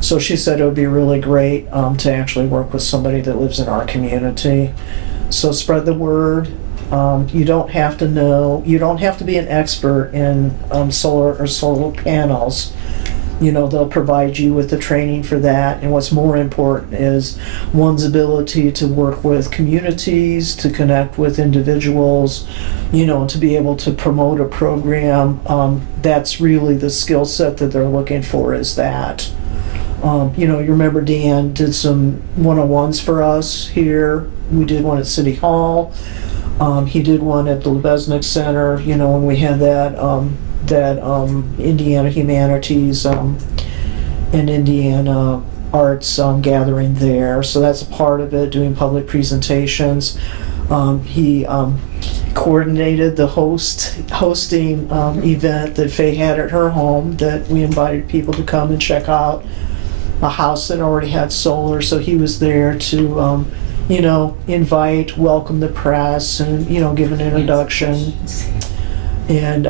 So she said it would be really great to actually work with somebody that lives in our community. So spread the word. You don't have to know, you don't have to be an expert in solar or solar panels. They'll provide you with the training for that. And what's more important is one's ability to work with communities, to connect with individuals, to be able to promote a program. That's really the skill set that they're looking for, is that. You remember Dan did some one-on-ones for us here. We did one at City Hall. He did one at the Lebesnick Center, when we had that Indiana Humanities and Indiana Arts gathering there. So that's a part of it, doing public presentations. He coordinated the hosting event that Faye had at her home, that we invited people to come and check out a house that already had solar. So he was there to invite, welcome the press, and give an introduction. And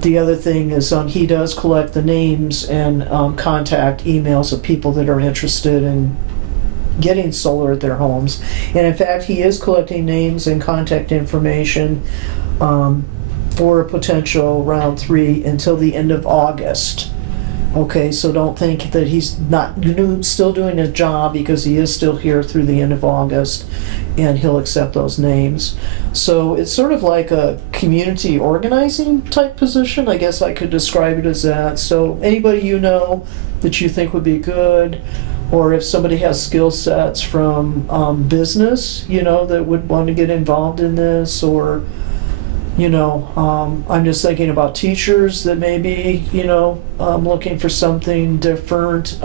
the other thing is he does collect the names and contact emails of people that are interested in getting solar at their homes. And in fact, he is collecting names and contact information for a potential round 3 until the end of August. Okay, so don't think that he's not still doing his job, because he is still here through the end of August, and he'll accept those names. So it's sort of like a community organizing type position. I guess I could describe it as that. So anybody that you think would be good, or if somebody has skill sets from business, that would want to get involved in this, or I'm just thinking about teachers that may be, looking for something different.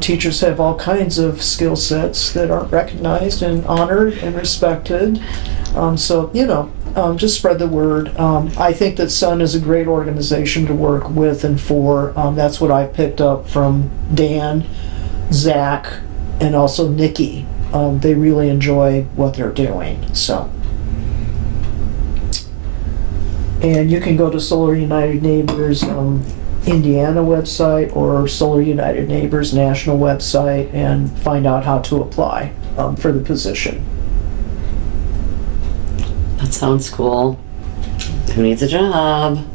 Teachers have all kinds of skill sets that aren't recognized and honored and respected. Just spread the word. I think that Sun is a great organization to work with and for. That's what I've picked up from Dan, Zach, and also Nikki. They really enjoy what they're doing. So. And you can go to Solar United Neighbors Indiana website or Solar United Neighbors national website and find out how to apply for the position. That sounds cool. Who needs a job?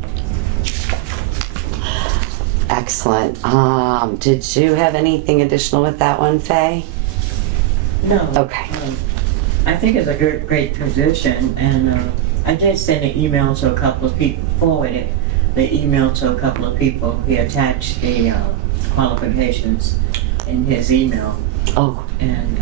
Excellent. Did you have anything additional with that one, Faye? No. Okay. I think it's a great position, and I did send an email to a couple of people, forwarded the email to a couple of people. He attached the qualifications in his email. Oh. And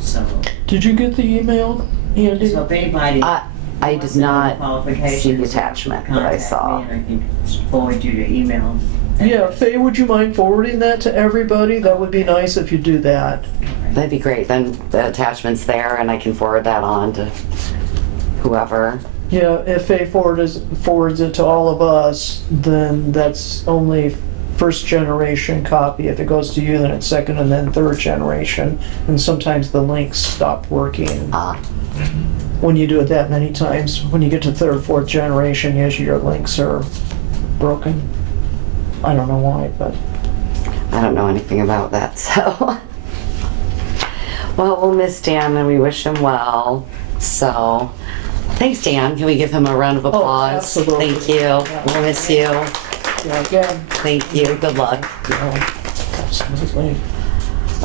so. Did you get the email, Andy? So if anybody. I did not see the attachment that I saw. Me and I can forward you the email. Yeah, Faye, would you mind forwarding that to everybody? That would be nice if you do that. That'd be great. Then the attachment's there and I can forward that on to whoever. Yeah, if Faye forwards it to all of us, then that's only first generation copy. If it goes to you, then it's second and then third generation. And sometimes the links stop working. When you do it that many times, when you get to third, fourth generation, usually your links are broken. I don't know why, but. I don't know anything about that, so. Well, we'll miss Dan and we wish him well. So, thanks, Dan. Can we give him a round of applause? Absolutely. Thank you. Yeah. We'll miss you. Yeah, again. Thank you. Good luck. Yeah, absolutely.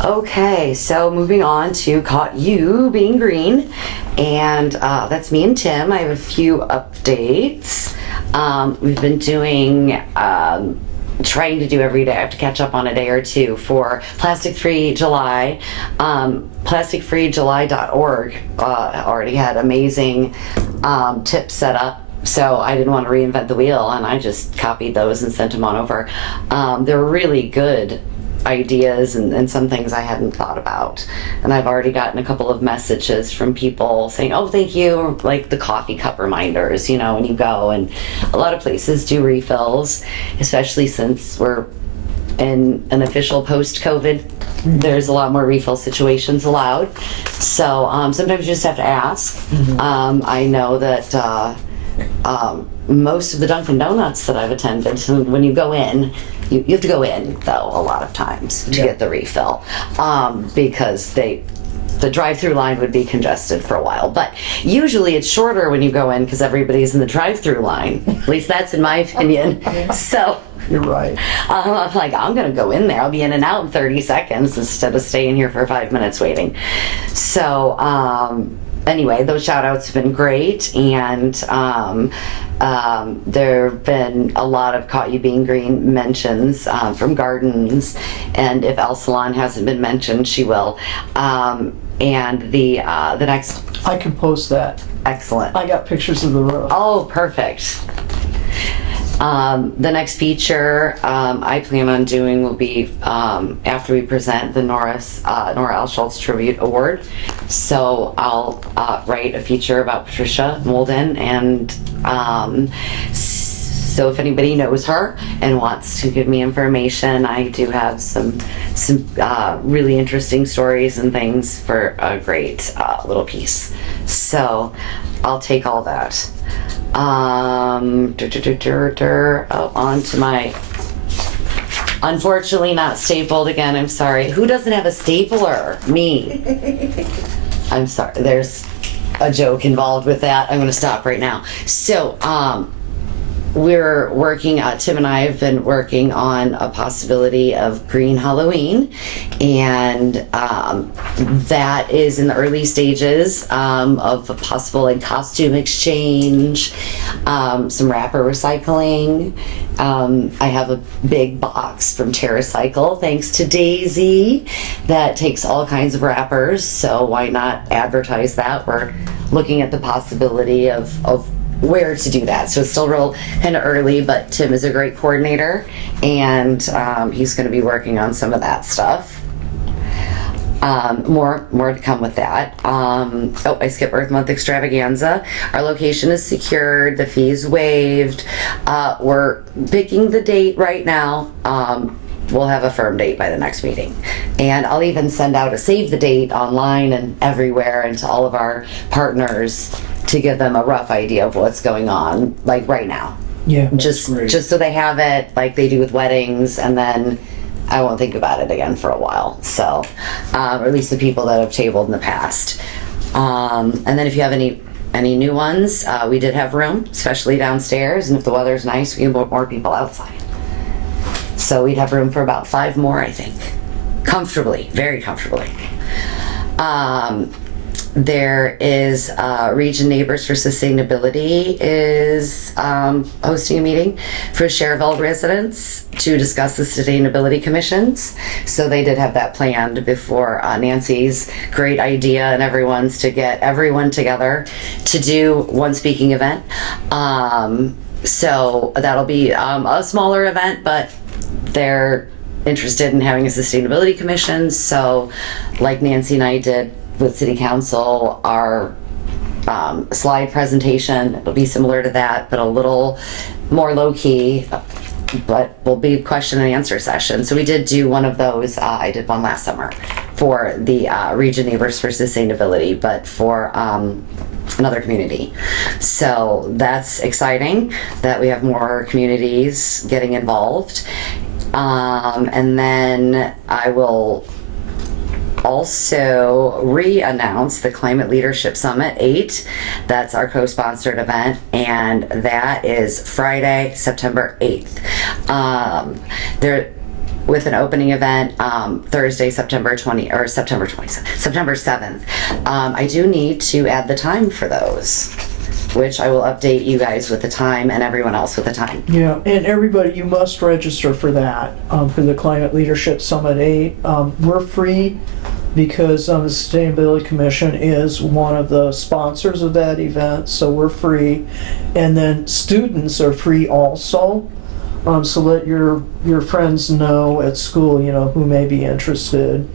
Okay, so moving on to Caught You Being Green. And that's me and Tim. I have a few updates. We've been doing trying to do every day. I have to catch up on a day or two for Plastic Free July. Plasticfreejuly.org already had amazing tips set up. So I didn't want to reinvent the wheel, and I just copied those and sent them on over. They're really good ideas and some things I hadn't thought about. And I've already gotten a couple of messages from people saying, oh, thank you, like the coffee cup reminders, you know, when you go. And a lot of places do refills, especially since we're in an official post-COVID. There's a lot more refill situations allowed. So sometimes you just have to ask. I know that most of the Dunkin' Donuts that I've attended, when you go in, you have to go in, though, a lot of times to get the refill, because the drive-through line would be congested for a while. But usually it's shorter when you go in because everybody's in the drive-through line. At least that's in my opinion. So You're right. I'm like, I'm going to go in there. I'll be in and out in 30 seconds instead of staying here for 5 minutes waiting. So anyway, those shout outs have been great. And there have been a lot of Caught You Being Green mentions from Gardens. And if El Salon hasn't been mentioned, she will. And the next, I can post that. excellent. I got pictures of the road. Oh, perfect. The next feature I plan on doing will be after we present the Nora L. Schultz Tribute Award. So I'll write a feature about Patricia Molden, and so if anybody knows her and wants to give me information, I do have some really interesting stories and things for a great little piece. So I'll take all that. On to my, unfortunately not stapled again, I'm sorry. Who doesn't have a stapler? Me. I'm sorry, there's a joke involved with that. I'm gonna stop right now. So, we're working, Tim and I have been working on a possibility of Green Halloween, and that is in the early stages of a possible like costume exchange, some wrapper recycling. I have a big box from TerraCycle, thanks to Daisy, that takes all kinds of wrappers, so why not advertise that? We're looking at the possibility of where to do that. So it's still real kind of early, but Tim is a great coordinator, and he's going to be working on some of that stuff. More to come with that. Oh, I skipped Earth Month Extravaganza. Our location is secured, the fees waived. We're picking the date right now. We'll have a firm date by the next meeting. And I'll even send out a save the date online and everywhere, and to all of our partners, to give them a rough idea of what's going on, like right now. Yeah, that's Just great. so they have it, like they do with weddings, and then I won't think about it again for a while. So, or at least the people that have tabled in the past. And then if you have any new ones, we did have room, especially downstairs, and if the weather's nice, we can put more people outside. So we'd have room for about 5 more, I think. Comfortably, very comfortably. There is Region Neighbors for Sustainability is hosting a meeting for Cherville residents to discuss the sustainability commissions. So they did have that planned before Nancy's great idea and everyone's to get everyone together to do one speaking event. So that'll be a smaller event, but they're interested in having a sustainability commission. So like Nancy and I did with City Council, our slide presentation, it'll be similar to that, but a little more low-key, but will be a question and answer session. So we did do one of those. I did one last summer for the Region Neighbors for Sustainability, but for another community. So that's exciting that we have more communities getting involved. And then I will also re-announce the Climate Leadership Summit 8. That's our co-sponsored event, and that is Friday, September 8th. There, with an opening event Thursday, September 7th. I do need to add the time for those. which I will update you guys with the time and everyone else with the time. Yeah, and everybody, you must register for that, for the Climate Leadership Summit 8. We're free because the Sustainability Commission is one of the sponsors of that event, so we're free. And then students are free also. So let your friends know at school, who may be interested.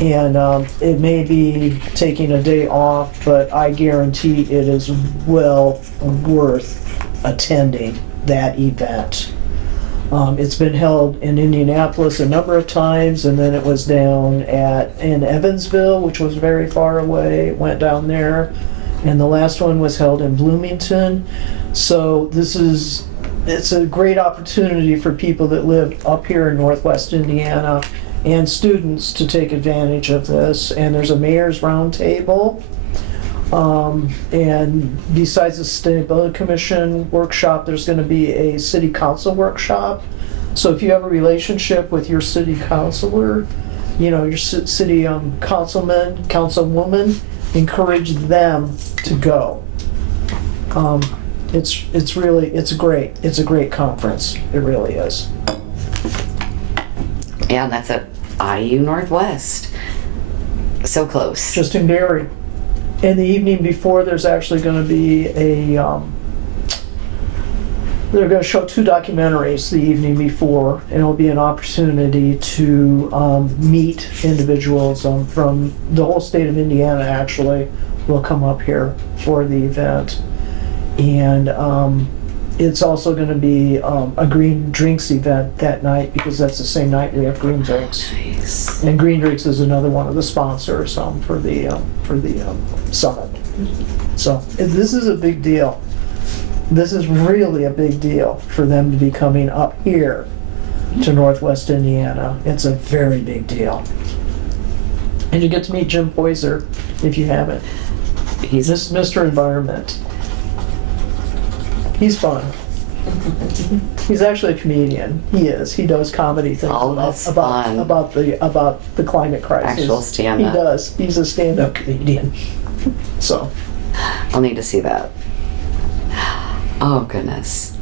And it may be taking a day off, but I guarantee it is well worth attending that event. It's been held in Indianapolis a number of times, and then it was down in Evansville, which was very far away. It went down there, and the last one was held in Bloomington. So it's a great opportunity for people that live up here in Northwest Indiana and students to take advantage of this. And there's a mayor's roundtable. And besides the Sustainability Commission workshop, there's going to be a city council workshop. So if you have a relationship with your city councilor, your city councilman, councilwoman, encourage them to go. It's a great conference. It really is. And that's at IU Northwest. So close. Just in Gary. And the evening before, there's actually going to be they're going to show 2 documentaries the evening before, and it'll be an opportunity to meet individuals from the whole state of Indiana. Actually, will come up here for the event, and it's also going to be a green drinks event that night, because that's the same night we have green drinks. Nice. And Green Drinks is another one of the sponsors for the summit. So this is a big deal. This is really a big deal for them to be coming up here to Northwest Indiana. It's a very big deal. And you get to meet Jim Poyser if you haven't. He's Mr. Environment. He's fun. He's actually a comedian. He is. He does comedy things about the climate crisis. Actual stand-up. He does. He's a stand-up comedian. So. I'll need to see that. Oh, goodness.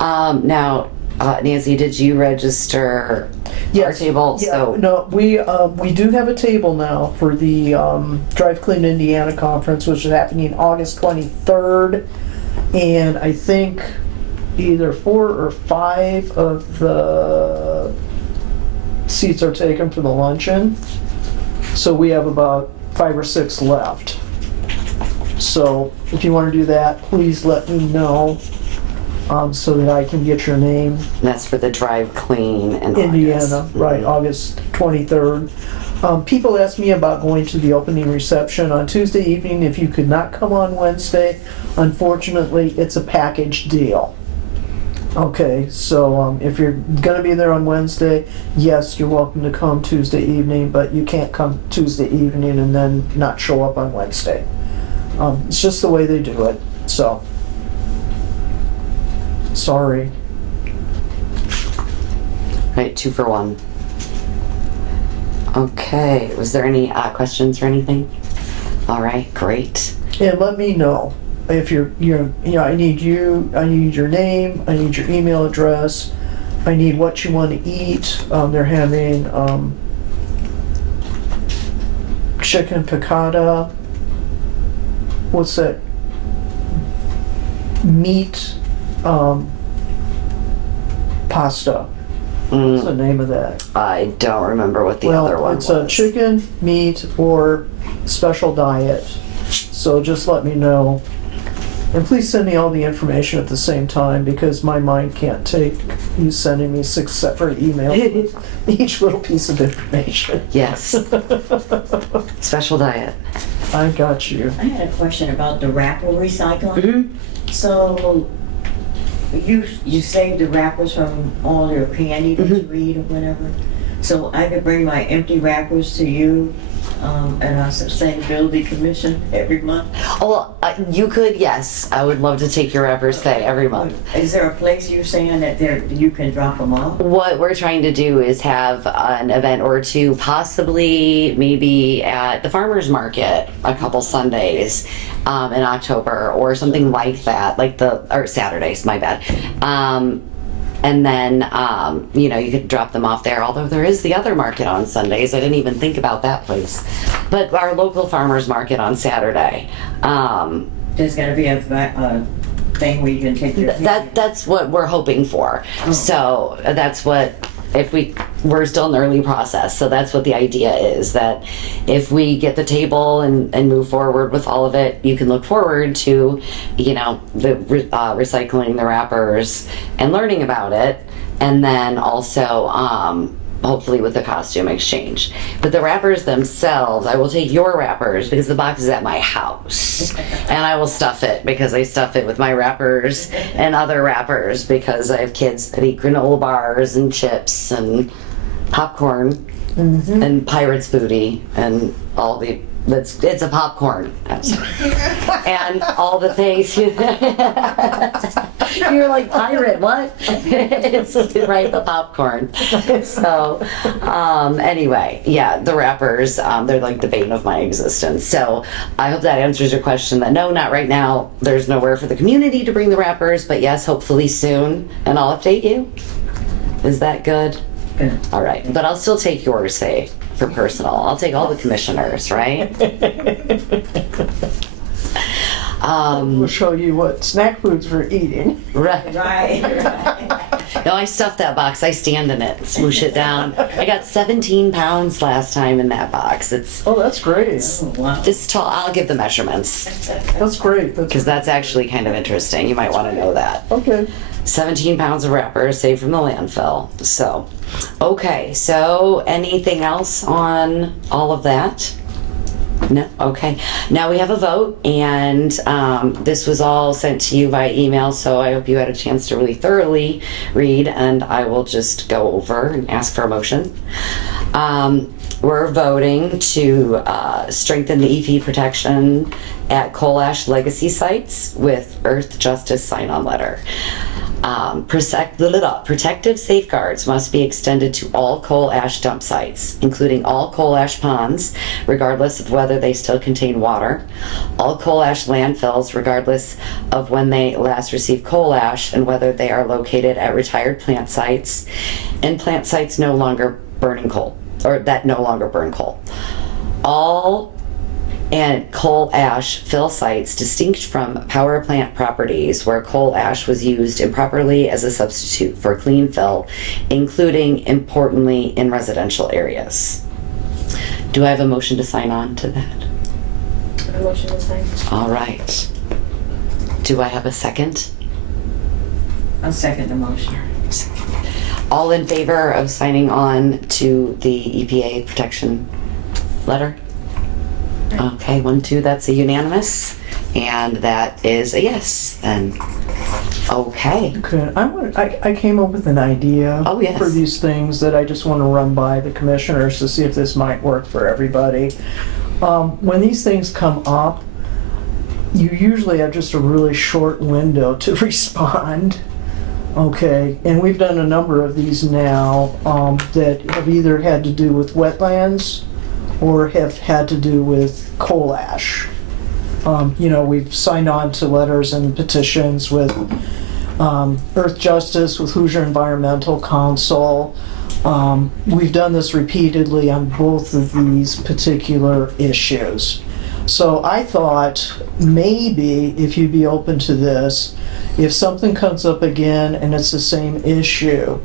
Now, Nancy, did you register our table? Yeah, So no, we do have a table now for the Drive Clean Indiana Conference, which is happening August 23rd. And I think either 4 or 5 of the seats are taken for the luncheon. So we have about 5 or 6 left. So if you want to do that, please let me know so that I can get your name. that's for the Drive Clean in Indiana, August. right, August 23rd. People ask me about going to the opening reception on Tuesday evening. If you could not come on Wednesday, unfortunately, it's a package deal. Okay, so if you're going to be there on Wednesday, yes, you're welcome to come Tuesday evening, but you can't come Tuesday evening and then not show up on Wednesday. It's just the way they do it, so. Sorry. Right, 2 for 1. Okay, was there any questions or anything? All right, great. And let me know if I need your name, I need your email address, I need what you want to eat. They're having chicken piccata. What's that? Meat pasta. What's the name of that? I don't remember what the other one It's was. a chicken, meat, or special diet. So just let me know. And please send me all the information at the same time, because my mind can't take you sending me 6 separate emails with each little piece of information. Yes. Special diet. I got you. I had a question about the wrapper recycling. So you save the wrappers from all your candy that you eat or whatever. So I could bring my empty wrappers to you at our Sustainability Commission every month? Oh, well, you could, yes. I would love to take your rappers day every month. Is there a place you're saying that there you can drop them off? What we're trying to do is have an event or two, possibly maybe at the farmer's market a couple Sundays in October or something like that, or Saturdays, my bad. And then, you could drop them off there, although there is the other market on Sundays. I didn't even think about that place. But our local farmer's market on Saturday. There's gonna be a thing where you can take your. That's what we're hoping for. So that's what, we're still in the early process. So that's what the idea is, that if we get the table and move forward with all of it, you can look forward to, the recycling the wrappers and learning about it. And then also, hopefully with the costume exchange. But the wrappers themselves, I will take your wrappers because the box is at my house. And I will stuff it because I stuff it with my wrappers and other wrappers because I have kids that eat granola bars and chips and popcorn and Pirates booty and all the, it's a popcorn. And all the things. You're like, pirate, what? It's right, the popcorn. So, anyway, yeah, the wrappers, they're like the bane of my existence. So I hope that answers your question that no, not right now. There's nowhere for the community to bring the wrappers, but yes, hopefully soon. And I'll update you. Is that good? Good. All right, but I'll still take yours, say, for personal. I'll take all the commissioners, right? We'll show you what snack foods we're eating. Right. Right. No, I stuffed that box. I stand in it, smoosh it down. I got 17 pounds last time in that box. It's Oh, that's great. Wow. tall. I'll give the measurements That's great. because that's actually kind of interesting. You might want to know that. Okay. 17 pounds of wrappers saved from the landfill. So, okay. So, anything else on all of that? No? Okay. Now we have a vote, and this was all sent to you via email, so I hope you had a chance to really thoroughly read, and I will just go over and ask for a motion. We're voting to strengthen the EP protection at coal ash legacy sites with Earth Justice sign-on letter. Protective safeguards must be extended to all coal ash dump sites, including all coal ash ponds, regardless of whether they still contain water, all coal ash landfills, regardless of when they last received coal ash and whether they are located at retired plant sites, and plant sites no longer burning coal, or that no longer burn coal. All and coal ash fill sites distinct from power plant properties where coal ash was used improperly as a substitute for clean fill, including, importantly, in residential areas. Do I have a motion to sign on to that? A motion to sign. All right. Do I have a second? I'll second the motion. All in favor of signing on to the EPA protection letter? Okay, 1, 2, that's a unanimous, and that is a yes, then. Okay. Okay. I came up with an idea Oh, yes. for these things that I just want to run by the commissioners to see if this might work for everybody. When these things come up, you usually have just a really short window to respond. Okay, and we've done a number of these now that have either had to do with wetlands or have had to do with coal ash. We've signed on to letters and petitions with Earth Justice, with Hoosier Environmental Council. We've done this repeatedly on both of these particular issues. So I thought maybe if you'd be open to this, if something comes up again and it's the same issue,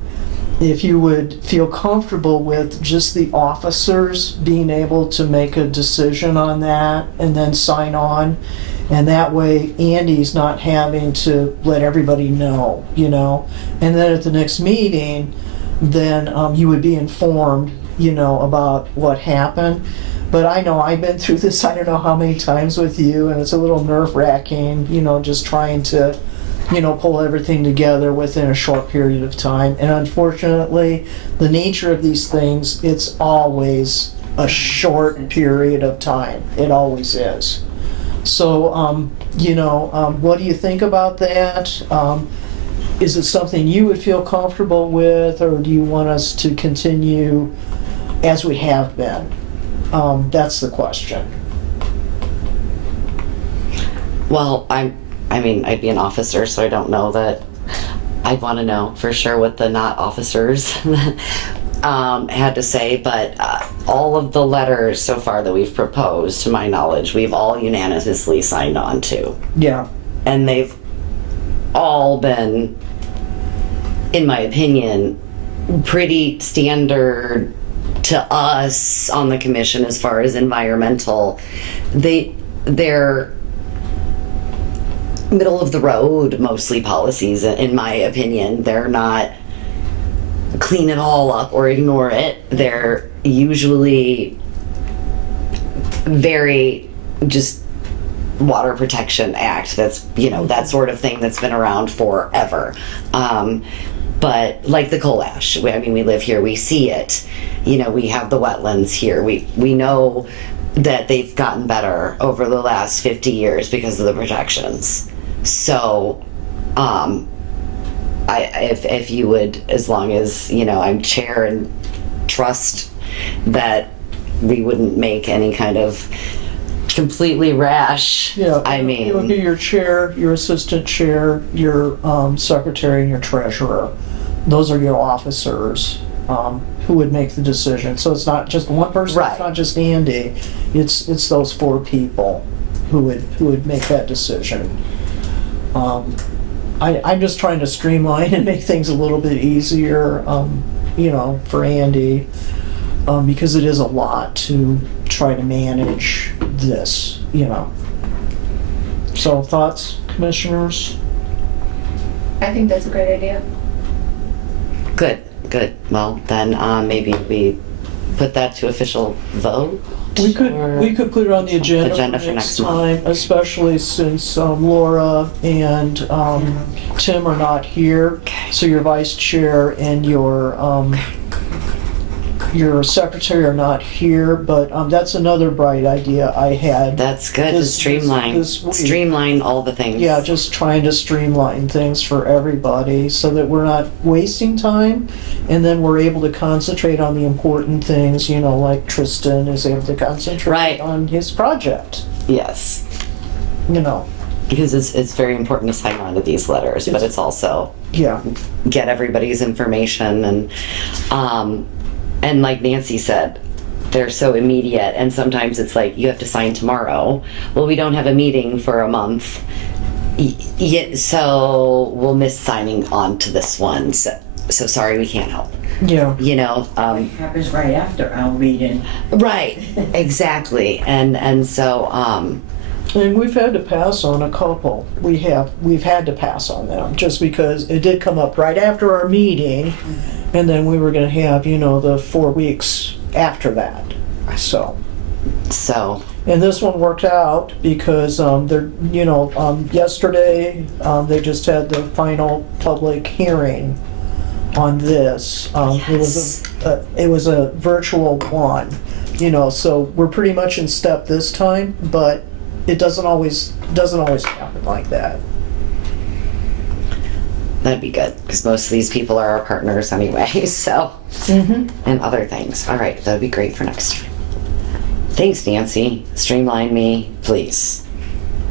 if you would feel comfortable with just the officers being able to make a decision on that and then sign on. And that way Andy's not having to let everybody know, And then at the next meeting, then you would be informed, about what happened. But I know I've been through this, I don't know how many times with you, and it's a little nerve-wracking, just trying to pull everything together within a short period of time. And unfortunately, the nature of these things, it's always a short period of time. It always is. So, what do you think about that? Is it something you would feel comfortable with, or do you want us to continue as we have been? That's the question. Well, I'd be an officer, so I don't know that I'd want to know for sure what the not officers had to say, but all of the letters so far that we've proposed, to my knowledge, we've all unanimously signed on to. Yeah. And they've all been, in my opinion, pretty standard to us on the commission as far as environmental. They're middle of the road mostly policies, in my opinion. They're not clean it all up or ignore it. They're usually very just Water Protection Act. That's, that sort of thing that's been around forever. But like the coal ash, we live here, we see it. We have the wetlands here. We know that they've gotten better over the last 50 years because of the protections. So, if you would, as long as, I'm chair and trust that we wouldn't make any kind of completely rash. Yeah. It It would be your chair, your assistant chair, your secretary, and your treasurer. Those are your officers who would make the decision. So it's not just one person. Right. It's not just Andy. It's those 4 people who would make that decision. I'm just trying to streamline and make things a little bit easier, for Andy, because it is a lot to try to manage this, So thoughts, commissioners? I think that's a great idea. Good. Well, then maybe we put that to official vote. We could put it on the agenda for next time, especially since Laura and Tim are not here. So your vice chair and your secretary are not here, but that's another bright idea I had. That's good to This streamline week. streamline all the things. Yeah, just trying to streamline things for everybody so that we're not wasting time, and then we're able to concentrate on the important things, like Tristan is able to concentrate Right. on his project, Yes. Because it's very important to sign on to these letters, but it's also yeah. get everybody's information and like Nancy said, they're so immediate, and sometimes it's like you have to sign tomorrow. Well, we don't have a meeting for a month, so we'll miss signing on to this one. So sorry, we can't help. Yeah. It happens right after our meeting. Right, exactly, and so And we've had to pass on a couple. We've had to pass on them just because it did come up right after our meeting, and then we were going to have the 4 weeks after that. So. And this one worked out because yesterday they just had the final public hearing on this. Yes. It was a virtual one, so we're pretty much in step this time, but it doesn't always happen like that. that'd be good because most of these people are our partners anyway. So and other things. All right, that'd be great for next time. Thanks, Nancy. Streamline me, please.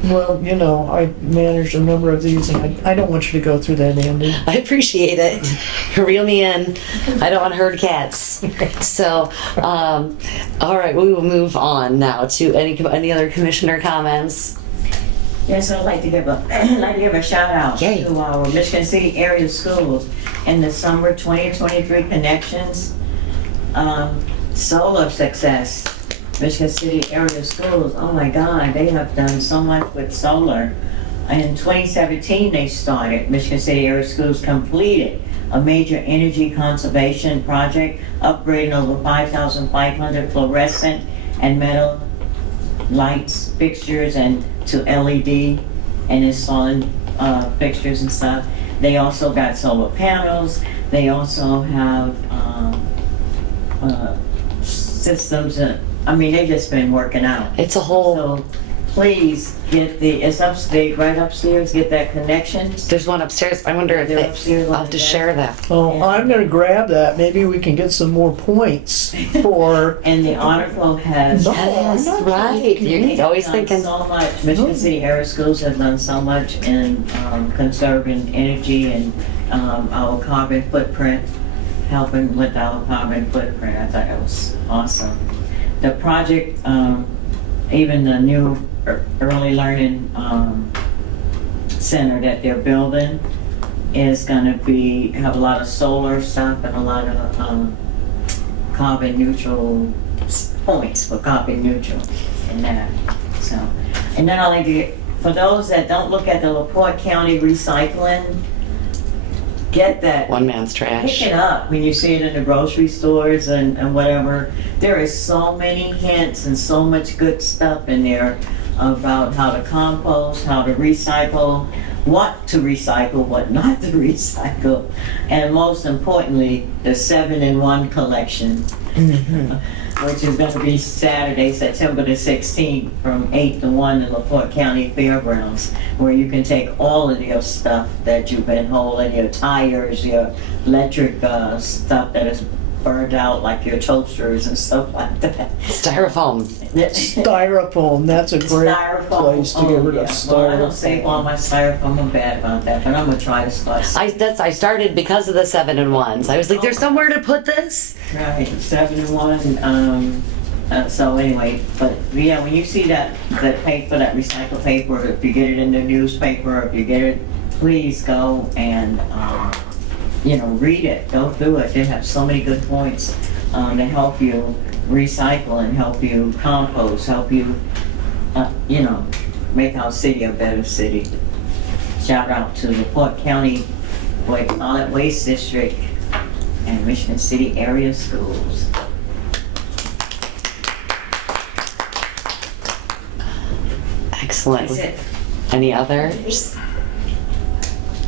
Well, I managed a number of these, and I don't want you to go through that, Andy. I appreciate it. Reel me in. I don't want to herd cats. So, all right, we will move on now to any other commissioner comments. Yes, I'd like to give a shout out Yay. to our Michigan City area schools in the summer 2023 connections. Solar success. Michigan City area schools, oh my God, they have done so much with solar. In 2017, they started, Michigan City area schools completed a major energy conservation project, upgrading over 5,500 fluorescent and metal lights, fixtures, and to LED, and installing fixtures and stuff. They also got solar panels. They also have systems, and, I mean, they've just been working out. It's a whole, So please get it's upstairs, right upstairs, get that connection. there's one upstairs. I wonder if They're they, upstairs I'll on have to the share that. Oh, I'm gonna grab that. Maybe we can get some more points for. And the article has. No, Yes, I'm not right. joking. You're always done thinking, so much. Michigan City Area Schools have done so much in conserving energy and our carbon footprint, helping with our carbon footprint. I thought that was awesome. The project, even the new early learning center that they're building is going to have a lot of solar stuff and a lot of carbon neutral points for carbon neutral in that. So, and not only for those that don't look at the LaPorte County recycling, get that. one man's Pick trash. it up when you see it in the grocery stores and whatever. There is so many hints and so much good stuff in there about how to compost, how to recycle, what to recycle, what not to recycle, and most importantly, the 7-in-1 collection, which is going to be Saturday, September the 16th, from 8 to 1 in LaPorte County Fairgrounds, where you can take all of your stuff that you've been holding, your tires, your electric stuff that is burned out, like your toasters and stuff like that. Styrofoam. Styrofoam, that's a great place to get rid of Well, I don't save styrofoam. all my styrofoam. I'm bad about that, but I'm gonna try to start. I started because of the 7-in-1s. I was like, there's somewhere to put this. Right, 7-in-1. So anyway, but yeah, when you see that paper, that recycled paper, if you get it in the newspaper, if you get it, please go and read it. Go through it. They have so many good points to help you recycle and help you compost, help you, make our city a better city. Shout out to LaPorte County Solid Waste District and Michigan City Area Schools. Excellent. That's it. Any others?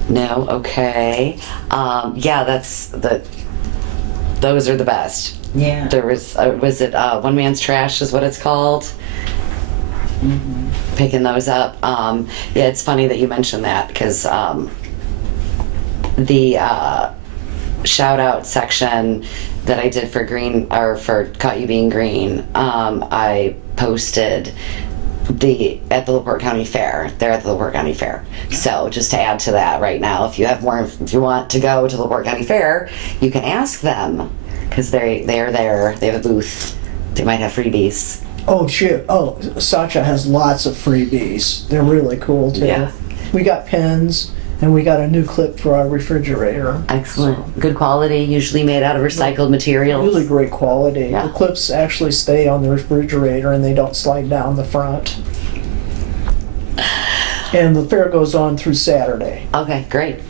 No? Okay. Yeah, those are the best. Yeah. There was it One Man's Trash is what it's called? Picking those up. Yeah, it's funny that you mentioned that because the shout out section that I did for Green or for Caught You Being Green, I posted at the LaPorte County Fair. They're at the LaPorte County Fair. So just to add to that right now, if you want to go to the LaPorte County Fair, you can ask them because they're there. They have a booth. They might have freebies. Oh, shit. Oh, Sacha has lots of freebies. They're really cool, too. Yeah. We got pens, and we got a new clip for our refrigerator. Excellent. Good quality, usually made out of recycled materials. Really great quality. Yeah. The clips actually stay on the refrigerator, and they don't slide down the front. And the fair goes on through Saturday. Okay, great.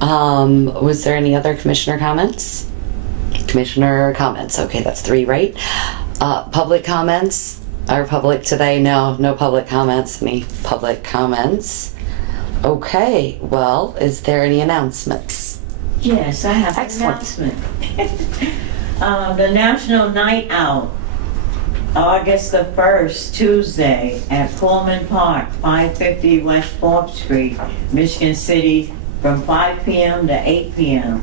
Was there any other commissioner comments? Commissioner comments. Okay, that's 3, right? Public comments. Our public today, no public comments. Any public comments? Okay, well, is there any announcements? Yes, I have an Excellent. announcement. The National Night Out, August the 1st, Tuesday, at Pullman Park, 550 West 4th Street, Michigan City, from 5 p.m. to 8 p.m.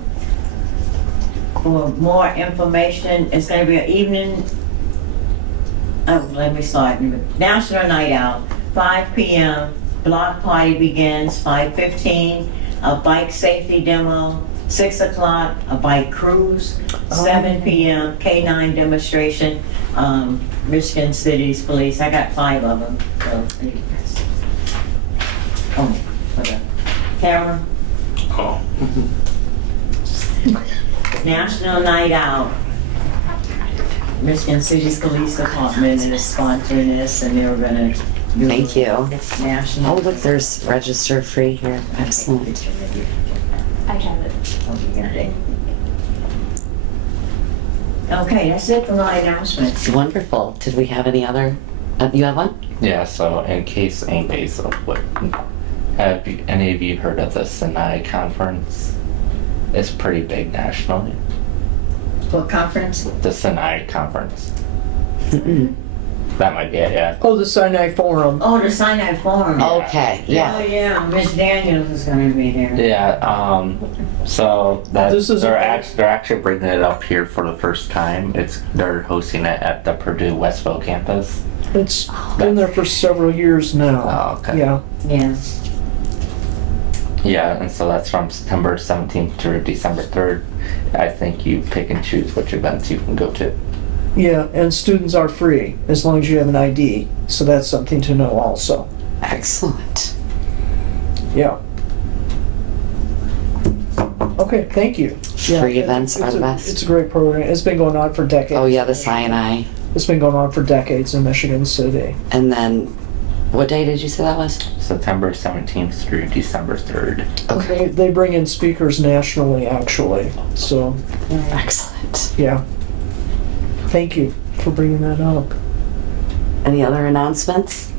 For more information, it's going to be an evening. Let me start. National Night Out, 5 p.m. Block party begins 5:15. A bike safety demo. 6 o'clock. A bike cruise. 7 p.m. K9 demonstration. Michigan City's police. I got 5 of them. So, for the camera. Oh. National Night Out. Michigan City's Police Department is sponsoring this, and they're gonna do Thank you. national. Oh, look, there's register free here. Excellent. I have it. Okay, that's it for my announcements. Wonderful. Did we have any other? You have one? Yeah, so in case anybody's have any of you heard of the Sinai conference? It's pretty big nationally. What conference? The Sinai conference. That might be it, yeah. Oh, the Sinai Forum. Oh, the Sinai Forum. Okay, Oh, yeah. yeah, Miss Daniels is gonna be there. Yeah, so that This is they're a- they're actually bringing it up here for the first time. They're hosting it at the Purdue Westville campus. It's been there for several years now. Oh, okay. Yeah. Yeah. Yeah, and so that's from September 17th through December 3rd. I think you pick and choose which events you can go to. Yeah, and students are free as long as you have an ID. So that's something to know also. Excellent. Yeah. Okay, thank you. Yeah, Free events it's are the a- best. It's a great program. It's been going on for decades. Oh yeah, the Sinai. It's been going on for decades in Michigan City. And then, what day did you say that was? September 17th through December 3rd. Okay. They bring in speakers nationally, actually. So, Excellent. yeah. Thank you for bringing that up. Any other announcements?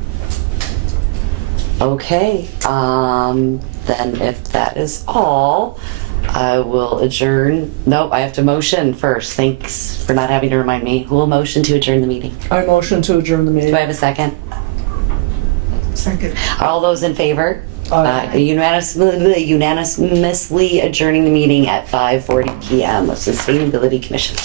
Okay, then if that is all, I will adjourn. Nope, I have to motion first. Thanks for not having to remind me. Who will motion to adjourn the meeting? I motion to adjourn the Do meeting. I have a second? Second. All those in favor? Aye. Unanimously adjourning the meeting at 5:40 PM of Sustainability Commission.